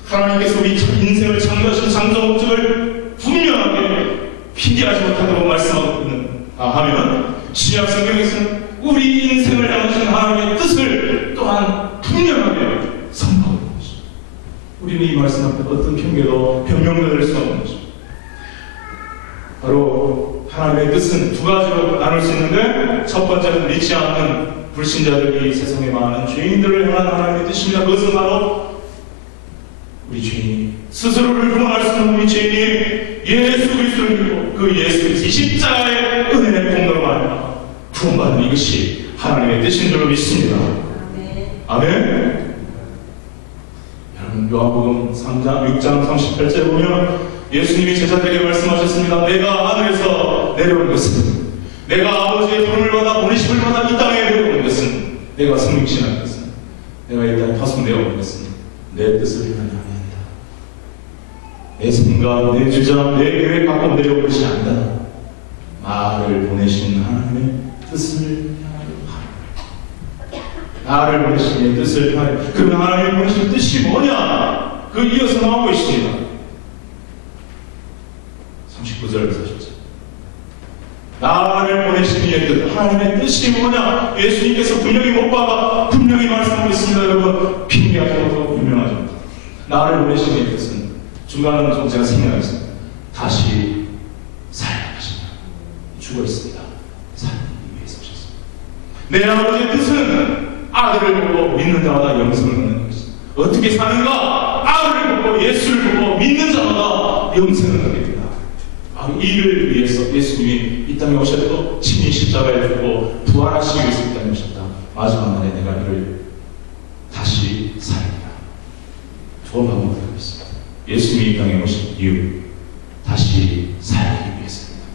하나님께서 우리 인생을 창조하신 창조 목적을 분명하게 피기하지 못하도록 말씀하고 있는 하면 신약 성경에서는 우리 인생을 향하신 하나님의 뜻을 또한 분명하게 선포하고 있는 것입니다. 우리는 이 말씀 앞에 어떤 핑계도 변명될 수 없는 것입니다. 바로 하나님의 뜻은 두 가지로 나눌 수 있는데 첫 번째는 믿지 않는 불신자들이 세상에 많은 죄인들을 향한 하나님의 뜻입니다. 그것은 바로 우리 죄인이 스스로를 구원할 수 없는 우리 죄인이 예수 그리스도를 믿고 그 예수 그리스도의 십자가의 은혜의 공로로 말미암아 구원받는 이것이 하나님의 뜻인 줄로 믿습니다. 아멘. 여러분 요한복음 3장 6장 38절에 보면 예수님이 제자들에게 말씀하셨습니다. 내가 하늘에서 내려온 것은 내가 아버지의 부름을 받아 보내심을 받아 이 땅에 내려온 것은 내가 성육신한 것은 내가 이 땅에 파송되어 온 것은 내 뜻을 행하려 합니다. 내 생각, 내 주장, 내 계획 갖고 내려온 것이 아니다. 나를 보내신 하나님의 뜻을 행하려 합니다. 나를 보내신 내 뜻을 행하려. 그러면 하나님의 보내신 뜻이 뭐냐? 그 이어서 나오고 있습니다. 39절 사셨죠. 나를 보내신 이의 뜻, 하나님의 뜻이 뭐냐? 예수님께서 분명히 못 박아 분명히 말씀하고 있습니다. 여러분 핑계하지 못하고 분명하지 못하고 나를 보내신 이의 뜻은 중간은 좀 제가 생각했습니다. 다시 살아나신다. 죽어 있습니다. 살기 위해서 오셨습니다. 내 아버지의 뜻은 아들을 보고 믿는 자마다 영생을 얻는 것입니다. 어떻게 사는가? 아들을 보고 예수를 보고 믿는 자마다 영생을 얻게 됩니다. 이를 위해서 예수님이 이 땅에 오셨고 친히 십자가에 죽고 부활하시기 위해서 이 땅에 오셨다. 마지막 날에 내가 이를 다시 살리라. 좋은 방법을 하고 있습니다. 예수님이 이 땅에 오신 이유 다시 살리기 위해서입니다.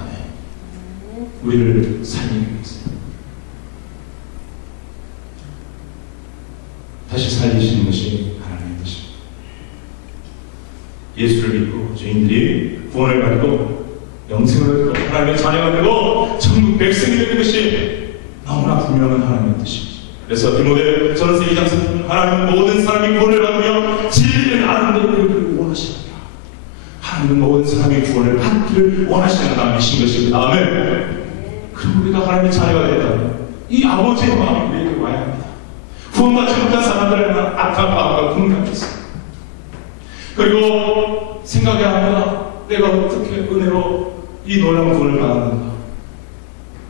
아멘. 우리를 살리기 위해서입니다. 다시 살리시는 것이 하나님의 뜻입니다. 예수를 믿고 죄인들이 구원을 받고 영생을 얻고 하나님의 자녀가 되고 천국 백성이 되는 것이 너무나 분명한 하나님의 뜻입니다. 그래서 디모데 전서 2장 3절 하나님은 모든 사람이 구원을 받으며 진리를 아는 원하십니다. 하나님은 모든 사람이 구원을 받기를 원하시는 하나님이신 것입니다. 아멘. 그럼 우리가 하나님의 자녀가 된다면 이 아버지의 마음이 우리에게 와야 합니다. 구원받지 못한 사람들은 악한 마음과 궁금하겠습니다. 그리고 생각해야 합니다. 내가 어떻게 은혜로 이 놀라운 구원을 받았는가?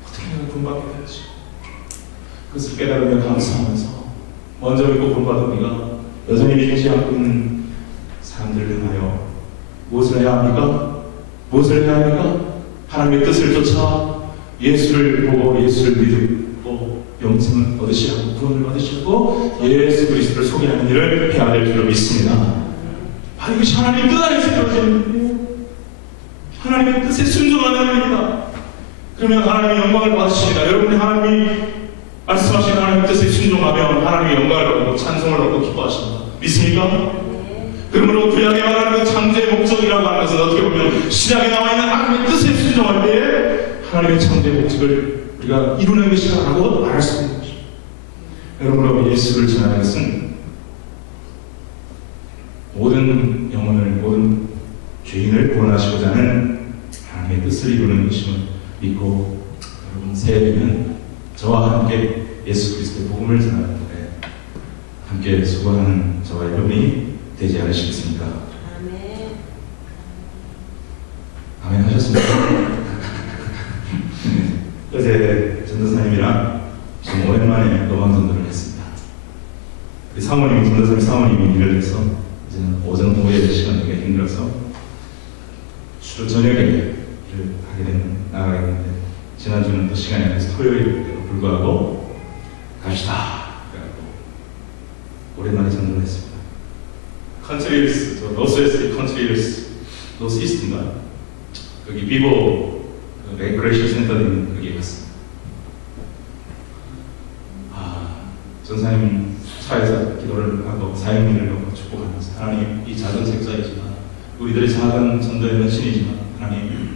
어떻게 내가 구원받게 되었지? 그것을 깨달으며 감사하면서 먼저 믿고 구원받은 우리가 여전히 믿지 않고 있는 사람들을 향하여 무엇을 해야 합니까? 무엇을 해야 합니까? 하나님의 뜻을 쫓아 예수를 보고 예수를 믿고 영생을 얻으시라고 구원을 받으시고 예수 그리스도를 소개하는 일을 해야 될 줄로 믿습니다. 바로 이것이 하나님의 뜻 안에서 이루어지는 일이에요. 하나님의 뜻에 순종하는 일입니다. 그러면 하나님의 영광을 받으십니다. 여러분이 하나님이 말씀하신 하나님의 뜻에 순종하면 하나님의 영광을 얻고 찬송을 얻고 기뻐하십니다. 믿습니까? 네. 그러므로 구약에 말하는 그 창조의 목적이라고 하는 것은 어떻게 보면 시작에 나와 있는 하나님의 뜻에 순종할 때에 하나님의 창조의 목적을 우리가 이루는 것이라고 말할 수 있는 것입니다. 여러분으로 예수를 전하는 것은 모든 영혼을 모든 죄인을 구원하시고자 하는 하나님의 뜻을 이루는 것임을 믿고 여러분 새해되면 저와 함께 예수 그리스도의 복음을 전하는 데 함께 수고하는 저와 여러분이 되지 않으시겠습니까? 아멘. 아멘 하셨습니까? 어제 전도사님이랑 좀 오랜만에 노방전도를 했습니다. 우리 사모님이 전도사님 사모님이 일을 해서 이제는 오전 오후에 시간 되게 힘들어서 주로 저녁에 하게 되는 나가게 되는데, 지난주는 또 시간이 안 돼서 토요일에도 불구하고 갑시다 그래갖고 오랜만에 전도를 했습니다. 컨트리힐스, 저 노스웨스트 컨트리힐스, 노스이스트인가? 거기 비보 레크레이션 센터 있는 거기에 갔습니다. 전사님 차에서 기도를 하고 사역민을 놓고 축복하면서, 하나님, 이 작은 책자이지만 우리들의 작은 전도의 헌신이지만 하나님,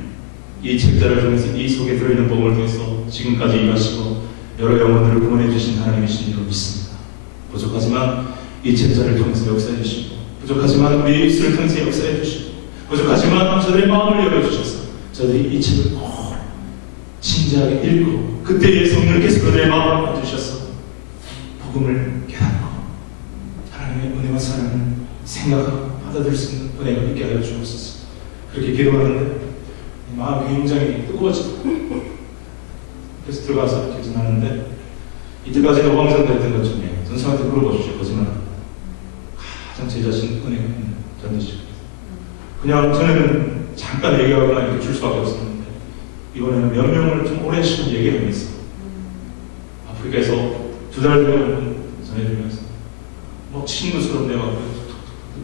이 책자를 통해서 이 속에 들어있는 복음을 통해서 지금까지 임하시고 여러 영혼들을 구원해 주신 하나님이신 줄 믿습니다. 부족하지만 이 책자를 통해서 역사해 주시고, 부족하지만 우리 입술을 통해서 역사해 주시고, 부족하지만 저들의 마음을 열어주셔서 저들이 이 책을 꼭 진지하게 읽고 그때의 성령께서 그들의 마음을 봐주셔서 복음을 깨닫고 하나님의 은혜와 사랑을 생각하고 받아들일 수 있는 은혜가 있게 하여 주옵소서. 그렇게 기도하는데 마음이 굉장히 뜨거워지고, 그래서 들어가서 이렇게 전하는데, 이때까지 노방전도 했던 것 중에 전사한테 물어보십시오. 거짓말 가장 제 자신 은혜가 있는 전도시고, 그냥 전에는 잠깐 얘기하거나 이렇게 줄 수밖에 없었는데 이번에는 몇 명을 좀 오랜 시간 얘기하면서 아프리카에서 2달 동안 전해주면서 뭐 친구처럼 내가 툭툭툭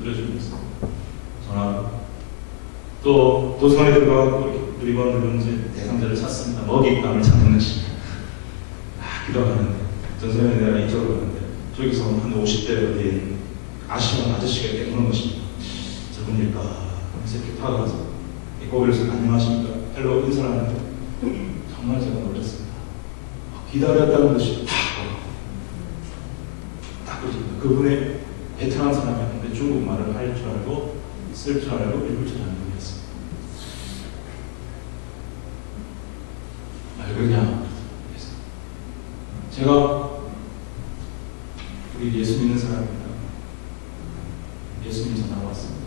들려주면서 전하고, 또 도서관에 들어가고 누리관들은 이제 대상자를 찾습니다. 먹잇감을 찾는 것이 기도하는데, 전선에 내가 이쪽으로 가는데 저기서 한 50대 어디에 아시는 아저씨가 이렇게 오는 것입니다. 저분일까 하면서 이렇게 다가가서 거기서 안녕하십니까 헬로 인사를 하는데 정말 제가 놀랐습니다. 기다렸다는 것이 딱 그러십니다. 그분의 베트남 사람이었는데 중국말을 할 줄 알고 쓸 줄 알고 읽을 줄 아는 분이었습니다. 그냥 제가 우리 예수 믿는 사람입니다. 예수님 전하러 왔습니다.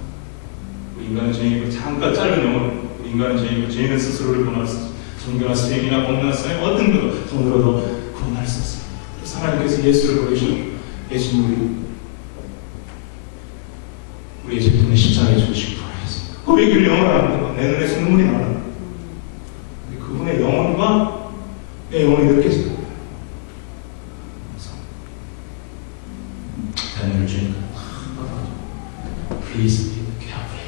우리 인간은 죄인이고, 잠깐 짧은 영혼, 우리 인간은 죄인이고 죄인은 스스로를 구원할 수 없습니다. 존경할 수행이나 공경할 수행 어떤 것도 손으로도 구원할 수 없습니다. 그래서 하나님께서 예수를 보내신 우리의 제품에 십자가에 죽으시고 부활하셨습니다. 그 얘기를 영원합니다. 내 눈에 눈물이 나는 그분의 영혼과 내 영혼이 느껴집니다. 그래서 대안을 주니까 Please be careful.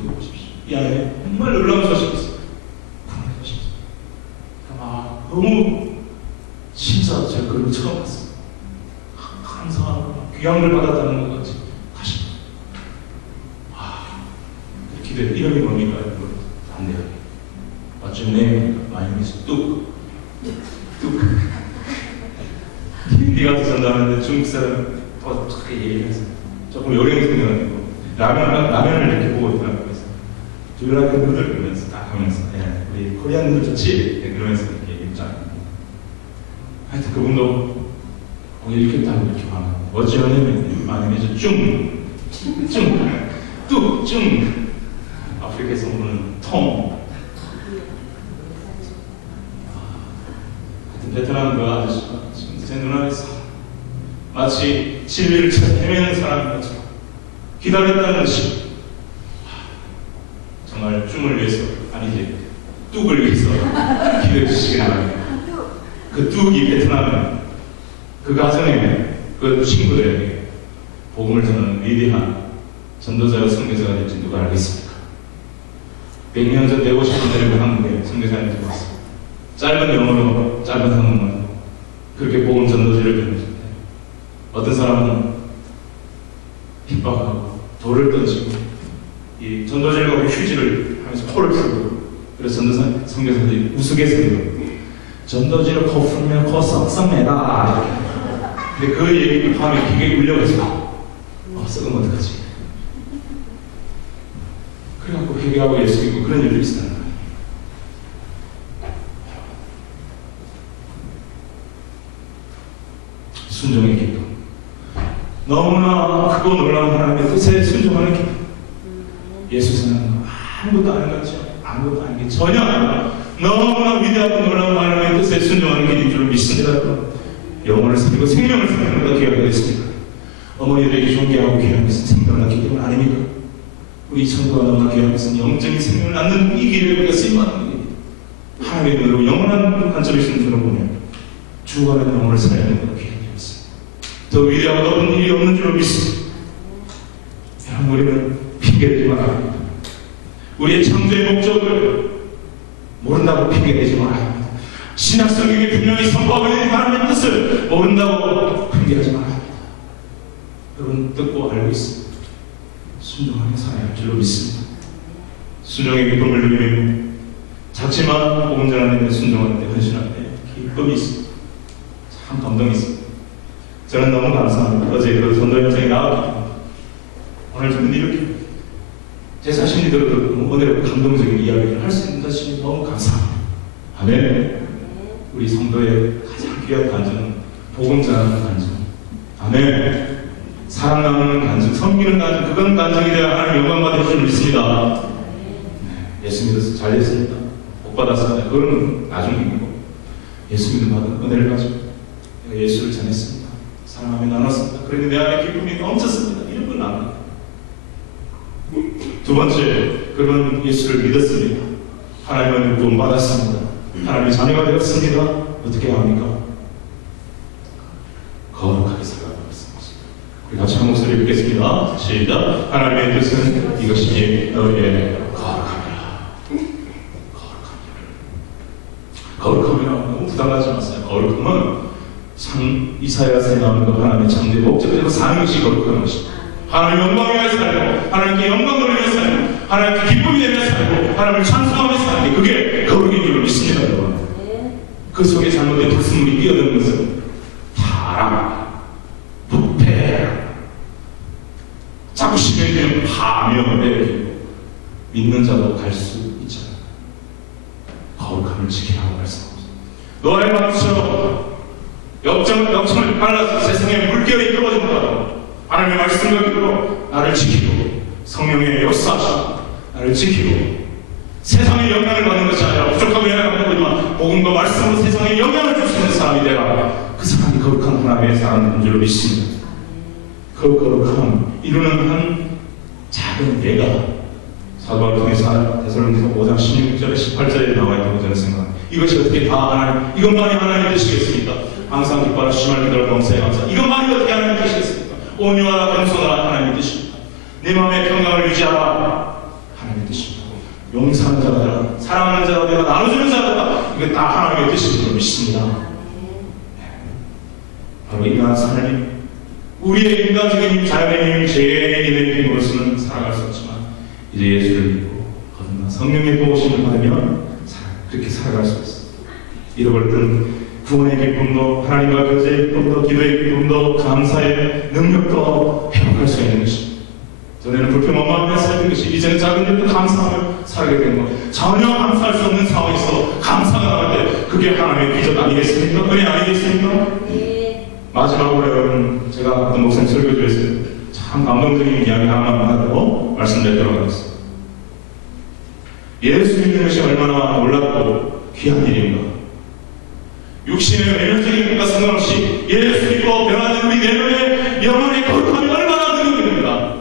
이거 보십시오. 이 안에 정말 놀라운 소식이 있어요. 구원의 소식이 있어요. 너무 진짜 제가 그걸 처음 봤어요. 감사하고 귀한 걸 받았다는 것 같이 다시 기대. 이름이 뭡니까? 반대하게 What's your name? My name is 뚝. hindi 가서 전달하는데 중국 사람 어떻게 얘기해서 조금 요령이 생겨가지고 라면을 이렇게 보고 있더라고요. 그래서 Do you like noodle? 그러면서 딱 하면서 우리 코리안 누들 좋지? 그러면서 이렇게 입장. 하여튼 그분도 이렇게 딱 이렇게 하는 What's your name? My name is 중. 아프리카에서 오는 통. 베트남 그 아저씨가 지금 제 눈앞에서 마치 진리를 헤매는 사람인 것처럼 기다렸다는 것이 정말 줌을 위해서, 아니지 뚝을 위해서 기도해 주시기 바랍니다. 그 뚝이 베트남에 그 가정에 그 친구들에게 복음을 전하는 위대한 전도자와 선교사가 될지 누가 알겠습니까? 100년 전 150년 한국에 선교사님이 들어왔습니다. 짧은 영어로, 짧은 한국말로 그렇게 복음 전도지를 배우셨는데, 어떤 사람은 핍박하고 돌을 던지고 이 전도지를 가고 휴지를 하면서 코를 풀고, 그래서 선교사들이 우스갯소리로 전도지로 코 풀면 코 썩썩매다 이렇게. 근데 그 얘기 밤에 기계에 울려가지고 썩으면 어떡하지? 그래갖고 회개하고 예수 믿고 그런 일도 있었다는 거예요. 순종의 기도. 너무나 크고 놀라운 하나님의 뜻에 순종하는 기도. 예수는 아무것도 아닌 것 같죠? 아무것도 아닌 게 전혀 아니라 너무나 위대하고 놀라운 하나님의 뜻에 순종하는 길인 줄 믿습니다. 영혼을 살리고 생명을 살리는 것 기억하고 있습니다. 어머니들에게 존귀하고 귀한 것은 생명을 낳기 때문 아닙니까? 우리 성도가 넘어가게 하면서 영적인 생명을 낳는 이 기회를 우리가 쓰임받는 겁니다. 하나님의 눈으로 영원한 관점에서 주는 보면 죽어가는 영혼을 살리는 것을 기억하겠습니다. 더 위대하고 높은 일이 없는 줄로 믿습니다. 여러분, 우리는 핑계대지 말아야 합니다. 우리의 창조의 목적을 모른다고 핑계대지 말아야 합니다. 신약 성경이 분명히 선포하고 있는 하나님의 뜻을 모른다고 핑계하지 말아야 합니다. 여러분, 듣고 알고 있습니다. 순종하며 살아야 할 줄로 믿습니다. 순종의 기쁨을 누리며 작지만 복음 전하는 데 순종하는 데 헌신할 때 기쁨이 있습니다. 참 감동이 있습니다. 저는 너무 감사합니다. 어제 그 전도 현장에 나왔기 오늘 저는 이렇게 제 자신이 들어도 오늘의 감동적인 이야기를 할 수 있는 것이 너무 감사합니다. 아멘. 우리 성도의 가장 귀한 간증은 복음 전하는 간증. 아멘. 사랑 나누는 간증, 섬기는 간증, 그건 간증이 되어 하나님 영광 받을 줄 믿습니다. 네, 예수 믿어서 잘 됐습니다. 복 받았습니다. 그거는 나중이고 예수 믿음 받은 은혜를 가지고 내가 예수를 전했습니다. 사랑하며 나눴습니다. 그런데 내 안에 기쁨이 넘쳤습니다. 이런 건 아닙니다. 두 번째, 그런 예수를 믿었습니다. 하나님은 구원 받았습니다. 하나님의 자녀가 되었습니다. 어떻게 해야 합니까? 거룩하게 살아가고 있습니다. 우리 같이 한 목소리 읽겠습니다. 시작. 하나님의 뜻은 이것이니 너희의 거룩함이라. 거룩함이라 너무 부담하지 마세요. 거룩함은 이사야서에 나오는 것 하나님의 창조의 목적대로 사는 것이 거룩한 것입니다. 하나님의 영광을 위해 살고 하나님께 영광을 위해 살고 하나님께 기쁨이 되며 살고 하나님을 찬송하며 사는 게 그게 거룩인 줄 믿습니다. 여러분. 그 속에 잘못된 불순물이 끼어드는 것은 타락, 부패, 자꾸 심해지는 파멸에 믿는 자도 갈 수 있잖아요. 거룩함을 지키라고 말씀합니다. 너의 마음처럼 역청을 발라서 세상에 물결이 떨어진다. 하나님의 말씀을 듣고 나를 지키고 성령의 역사하시고 나를 지키고 세상에 영향을 받는 것이 아니라 부족하고 연약한 거지만 복음과 말씀으로 세상에 영향을 줄 수 있는 사람이 되라. 그 사람이 거룩한 하나님의 사람인 줄 믿습니다. 그 거룩함 이루는 한 작은 예가 사도 바울을 통해서 데살로니가서 5장 16절에 18절에 나와 있다고 저는 생각합니다. 이것이 어떻게 다 하나님, 이것만이 하나님의 뜻이겠습니까? 항상 기뻐하라 심할 기도를 범사에 감사. 이것만이 어떻게 하나님의 뜻이겠습니까? 온유하라 겸손하라 하나님의 뜻입니다. 내 마음의 평강을 유지하라 하나님의 뜻입니다. 용서하는 자가 되라, 사랑하는 자가 되라, 나눠주는 자가 되라. 이게 다 하나님의 뜻인 줄 믿습니다. 바로 이러한 삶이 우리의 인간적인 자연의 힘, 죄인의 힘으로서는 살아갈 수 없지만 이제 예수를 믿고 거듭나 성령의 도우심을 받으면 그렇게 살아갈 수 있습니다. 잃어버릴 때는 구원의 기쁨도 하나님과 교제의 기쁨도 기도의 기쁨도 감사의 능력도 회복할 수 있는 것입니다. 전에는 불평만만 살던 것이 이제는 작은 일도 감사하며 살게 되는 것. 전혀 감사할 수 없는 상황에서 감사가 나올 때 그게 하나님의 기적 아니겠습니까? 은혜 아니겠습니까? 마지막으로 여러분 제가 어떤 목사님 설교 중에서 참 감동적인 이야기 하나만 하고 말씀드리도록 하겠습니다. 예수 믿는 것이 얼마나 놀랍고 귀한 일인가. 육신의 외면적인 것과 상관없이 예수 믿고 변화된 우리 내면의 영혼의 거룩함이 얼마나 능력입니다.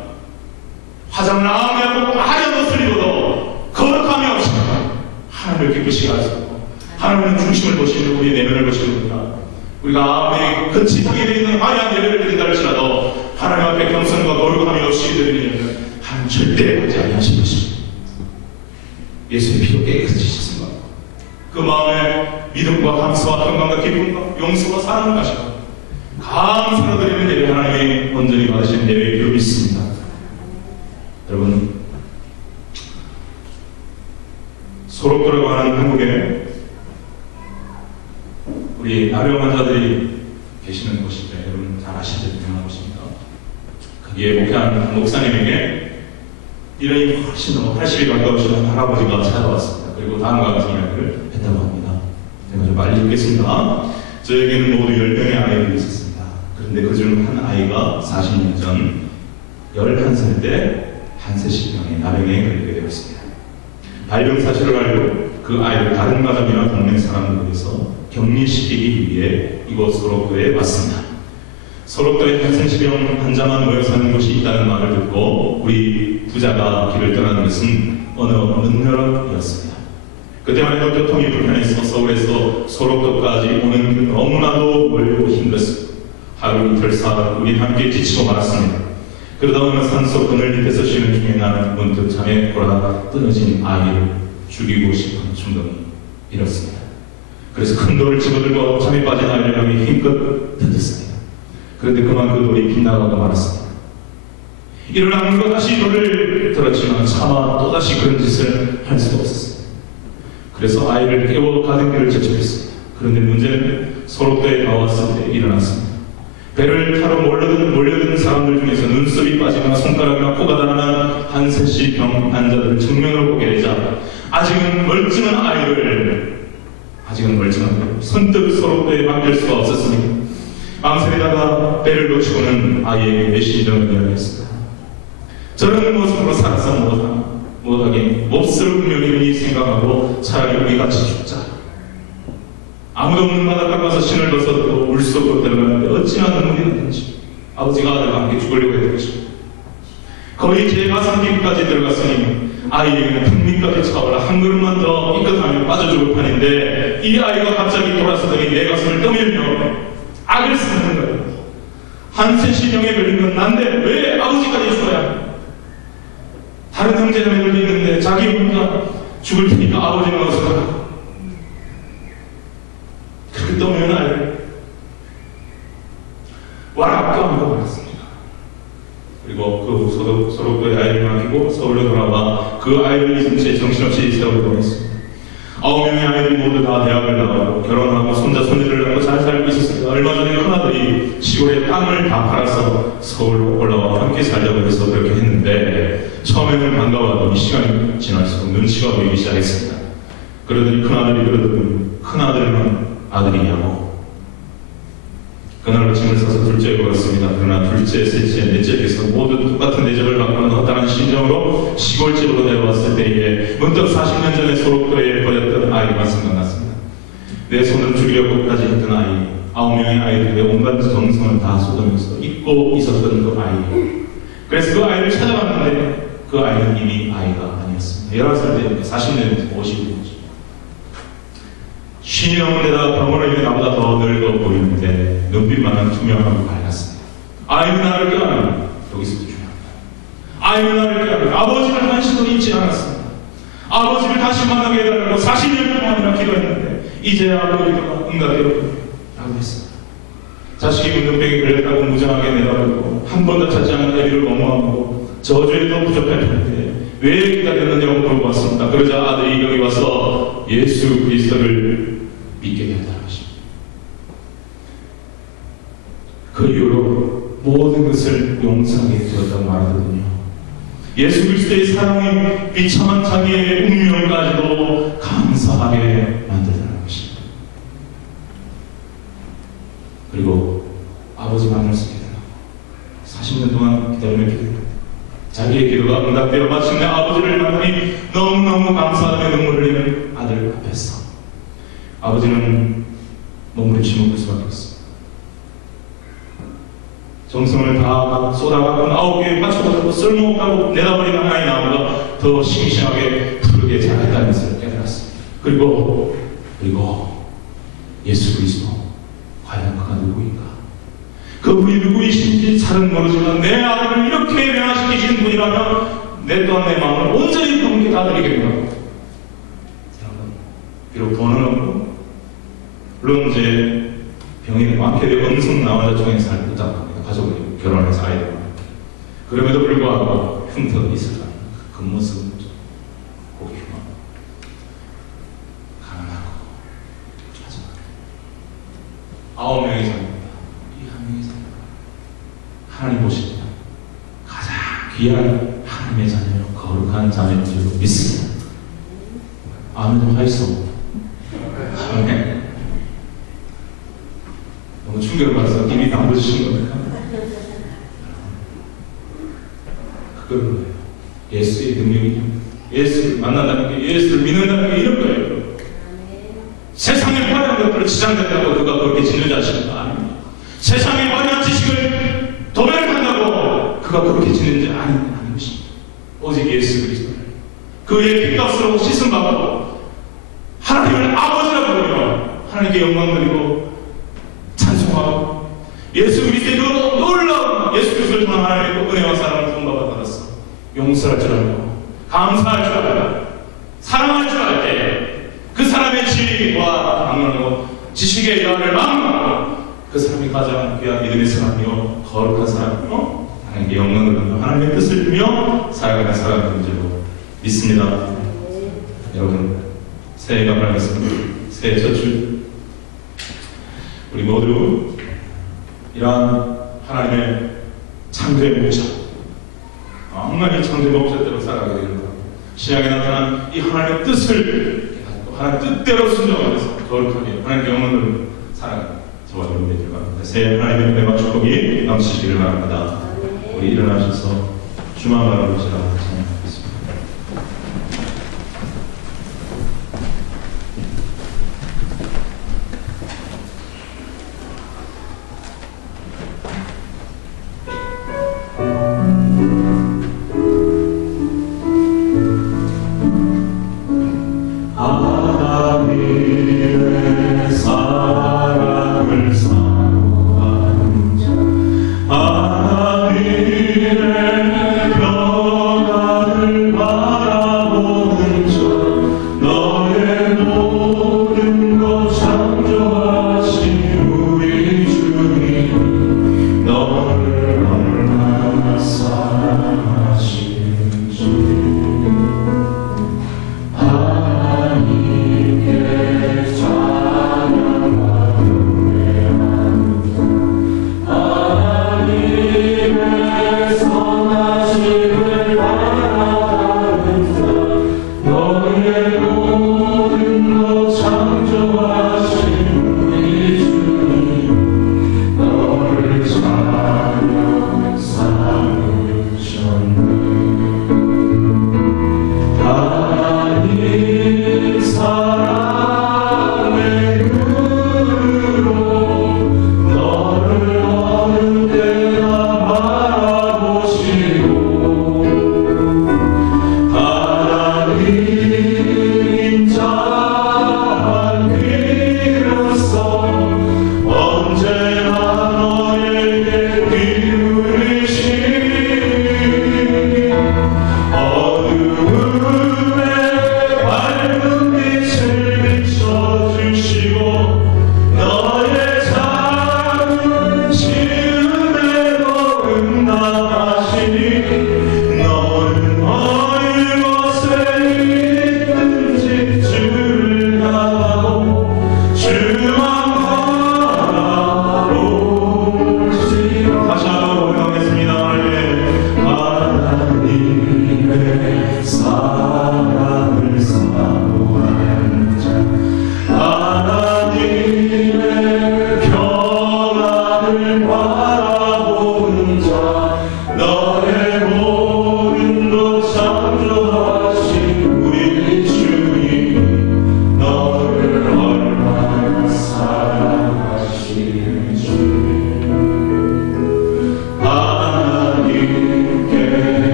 화장을 아무리하고 하얀 옷을 입어도 거룩함이 없으면 하나님을 기쁘시게 하시고 하나님은 중심을 보시는 우리 내면을 보시는 겁니다. 우리가 아무리 거치하게 되어 있는 화려한 예배를 드린다 할지라도 하나님 앞에 겸손과 거룩함이 없이 드리는 하나님 절대 하지 아니하신 것입니다. 예수의 피로 깨끗이 씻은 것. 그 마음에 믿음과 감사와 평강과 기쁨과 용서와 사랑을 가시고 감사로 드리는 예배 하나님이 온전히 받으시는 예배의 필요 있습니다. 여러분 소록도라고 하는 한국에 우리 나병 환자들이 계시는 곳인데 여러분 잘 아시죠? 유명한 곳입니다. 거기에 목회하는 목사님에게 이름이 훨씬 넘어 80이 가까우신 할아버지가 찾아왔습니다. 그리고 다음과 같은 이야기를 했다고 합니다. 제가 좀 빨리 읽겠습니다. 저에게는 모두 10명의 아이들이 있었습니다. 그런데 그중 한 아이가 40년 전 11살 때 한세신병의 나병에 걸리게 되었습니다. 발병 사실을 알고 그 아이를 다른 가족이나 동네 사람들에서 격리시키기 위해 이곳 소록도에 왔습니다. 소록도에 한센시병 환자만 모여 사는 곳이 있다는 말을 듣고 우리 부자가 길을 떠나는 것은 어느 늦여름이었습니다. 그때만 해도 교통이 불편해서 서울에서 소록도까지 오는 길 너무나도 멀고 힘들었습니다. 하루 이틀 사흘 우리 함께 지치고 말았습니다. 그러다 어느 산속 그늘 밑에서 쉬는 중에 나는 문득 잠에 돌아 끊어진 아이를 죽이고 싶은 충동이 일었습니다. 그래서 큰 돌을 집어들고 잠에 빠진 아이를 향해 힘껏 던졌습니다. 그런데 그만 그 돌이 빗나가고 말았습니다. 일어나는 것 다시 돌을 들었지만 차마 또다시 그런 짓을 할 수가 없었습니다. 그래서 아이를 깨워 가던 길을 재촉했습니다. 그런데 문제는 소록도에 나왔을 때 일어났습니다. 배를 타러 몰려든 사람들 중에서 눈썹이 빠지거나 손가락이나 코가 달아난 한셋씩 병 환자들을 정면으로 보게 되자 아직은 멀쩡한 아이를 선뜻 소록도에 맡길 수가 없었으니 망설이다가 배를 놓치고는 아이에게 메신저를 이야기했습니다. 저런 모습으로 살아서 못하게 몹쓸 운명이니 생각하고 차라리 우리 같이 죽자. 아무도 없는 바닷가 가서 신을 벗어도 물속으로 들어가는데 어찌나 눈물이 났는지 아버지가 아들과 함께 죽으려고 했던 것입니다. 거의 제 가슴 깊이까지 들어갔으니 아이에게는 분미까지 차오라 한 걸음만 더 이끗하면 빠져 죽을 판인데 이 아이가 갑자기 돌아서더니 내 가슴을 떠밀며 악을 쓰는 거예요. 한셋이 병에 걸린 건 난데 왜 아버지까지 죽어야 합니까? 다른 형제자매 걸려 있는데 자기 혼자 죽을 테니까 아버지는 어서 가라. 그렇게 떠밀면 아이를 와라 껴안고 말았습니다. 그리고 그 소록도의 아이를 맡기고 서울로 돌아와 그 아이를 잊은 채 정신없이 세월을 보냈습니다. 9명의 아이들이 모두 다 대학을 나가고 결혼하고 손자 손녀를 낳고 잘 살고 있었습니다. 얼마 전에 큰아들이 시골에 땅을 다 팔아서 서울로 올라와 함께 살자고 해서 그렇게 했는데 처음에는 반가워하더니 시간이 지날수록 눈치가 보이기 시작했습니다. 그러더니 큰아들은 아들이냐고. 그날 아침을 사서 둘째에 걸었습니다. 그러나 둘째, 셋째, 넷째께서 모두 똑같은 대접을 받고는 허탈한 심정으로 시골집으로 내려왔을 때에 문득 40년 전에 소록도에 버렸던 아이가 생각났습니다. 내 손을 죽이려고까지 했던 아이, 9명의 아이들의 온갖 정성을 다 쏟으면서 잊고 있었던 그 아이. 그래서 그 아이를 찾아갔는데 그 아이는 이미 아이가 아니었습니다. 11살 때니까 40년 50년이죠. 신이 넘은데다 병원에 나보다 더 늙어 보이는데 눈빛만은 투명하고 밝았습니다. 아이는 나를 껴안으며 여기서도 중요합니다. 아이는 나를 껴안으며 아버지를 한시도 잊지 않았습니다. 아버지를 다시 만나게 해달라고 40년 동안이나 기도했는데 이제야 아버지가 응답되었군요 라고 했습니다. 자식이 문둥병에 걸렸다고 무장하게 내다보고 한 번도 찾지 않은 애비를 원망하고 저주에도 부족할 텐데 왜 기다렸느냐고 물어봤습니다. 그러자 아들이 여기 와서 예수 그리스도를 믿게 되었다는 것입니다. 그 이후로 모든 것을 용서하게 되었다고 말하거든요. 예수 그리스도의 사랑에 비참한 자기의 운명까지도 감사하게 만들다는 것입니다. 그리고 아버지 만날 수 있게 되고 40년 동안 기다리며 기도했는데 자기의 기도가 응답되어 마침내 아버지를 만나니 너무너무 감사하며 눈물을 흘리는 아들 앞에서 아버지는 몸부림치며 울 수밖에 없습니다. 정성을 다 쏟아갖고 9개에 맞춰가지고 쓸모없다고 내다버린 하나의 나무가 더 싱싱하게 푸르게 자랐다는 것을 깨달았습니다. 그리고 예수 그리스도 과연 그가 누구인가? 그분이 누구이신지 잘은 모르지만 내 아들을 이렇게 변화시키신 분이라면 내 또한 내 마음을 온전히 그분께 다 드리겠노라. 여러분, 비록 돈은 없고 물론 이제 병이 많게 되고 음성 나온 자 중에 살고 있다고 합니다. 가족이 결혼해서 아이들 많고 그럼에도 불구하고 흉터가 있을까? 그 모습은 보기 흉하고 가난하고 하지만 9명의 자녀입니다. 이 한 명의 자녀 하나님 보십니다. 가장 귀한 하나님의 자녀요 거룩한 자녀인 줄 믿습니다. 아멘 좀 하이소. 아멘. 너무 충격을 받아서 입이 남부주신 겁니까? 그건 뭐예요? 예수의 능력이냐? 예수를 만난다는 게, 예수를 믿는다는 게 이런 거예요. 세상의 화려한 것들을 지장된다고 그가 그렇게 짓는 자식은 아닙니다. 세상의 화려한 지식을 도배를 한다고 그가 그렇게 짓는 자 아닌 것입니다. 예수 그리스도를 그의 피값으로 씻음받고 하나님을 아버지라 부르며 하나님께 영광 드리고 찬송하고 예수 그리스도의 그 놀라운 예수 그리스도를 통한 하나님의 그 은혜와 사랑을 통받아서 용서할 줄 알고 감사할 줄 알고 사랑할 줄 알 때 그 사람의 지혜와 방문하고 지식의 여한을 막론하고 그 사람이 가장 귀한 믿음의 사람이요 거룩한 사람이요 하나님께 영광을 받는 하나님의 뜻을 빌며 살아가는 사람인 줄로 믿습니다. 여러분 새해가 밝았습니다. 새해 첫 주 우리 모두 이러한 하나님의 창조의 목적 하나님의 창조의 목적대로 살아가게 되는 것 신약에 나타난 이 하나님의 뜻을 하나님 뜻대로 순종하면서 거룩하게 하나님께 영광을 살아가는 저와 여러분이 되길 바랍니다. 새해 하나님의 은혜와 축복이 넘치시기를 바랍니다. 우리 일어나셔서 주만 바라보시라 찬양하겠습니다.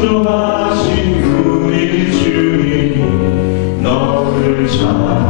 창조하신 우리 주님 너를 잘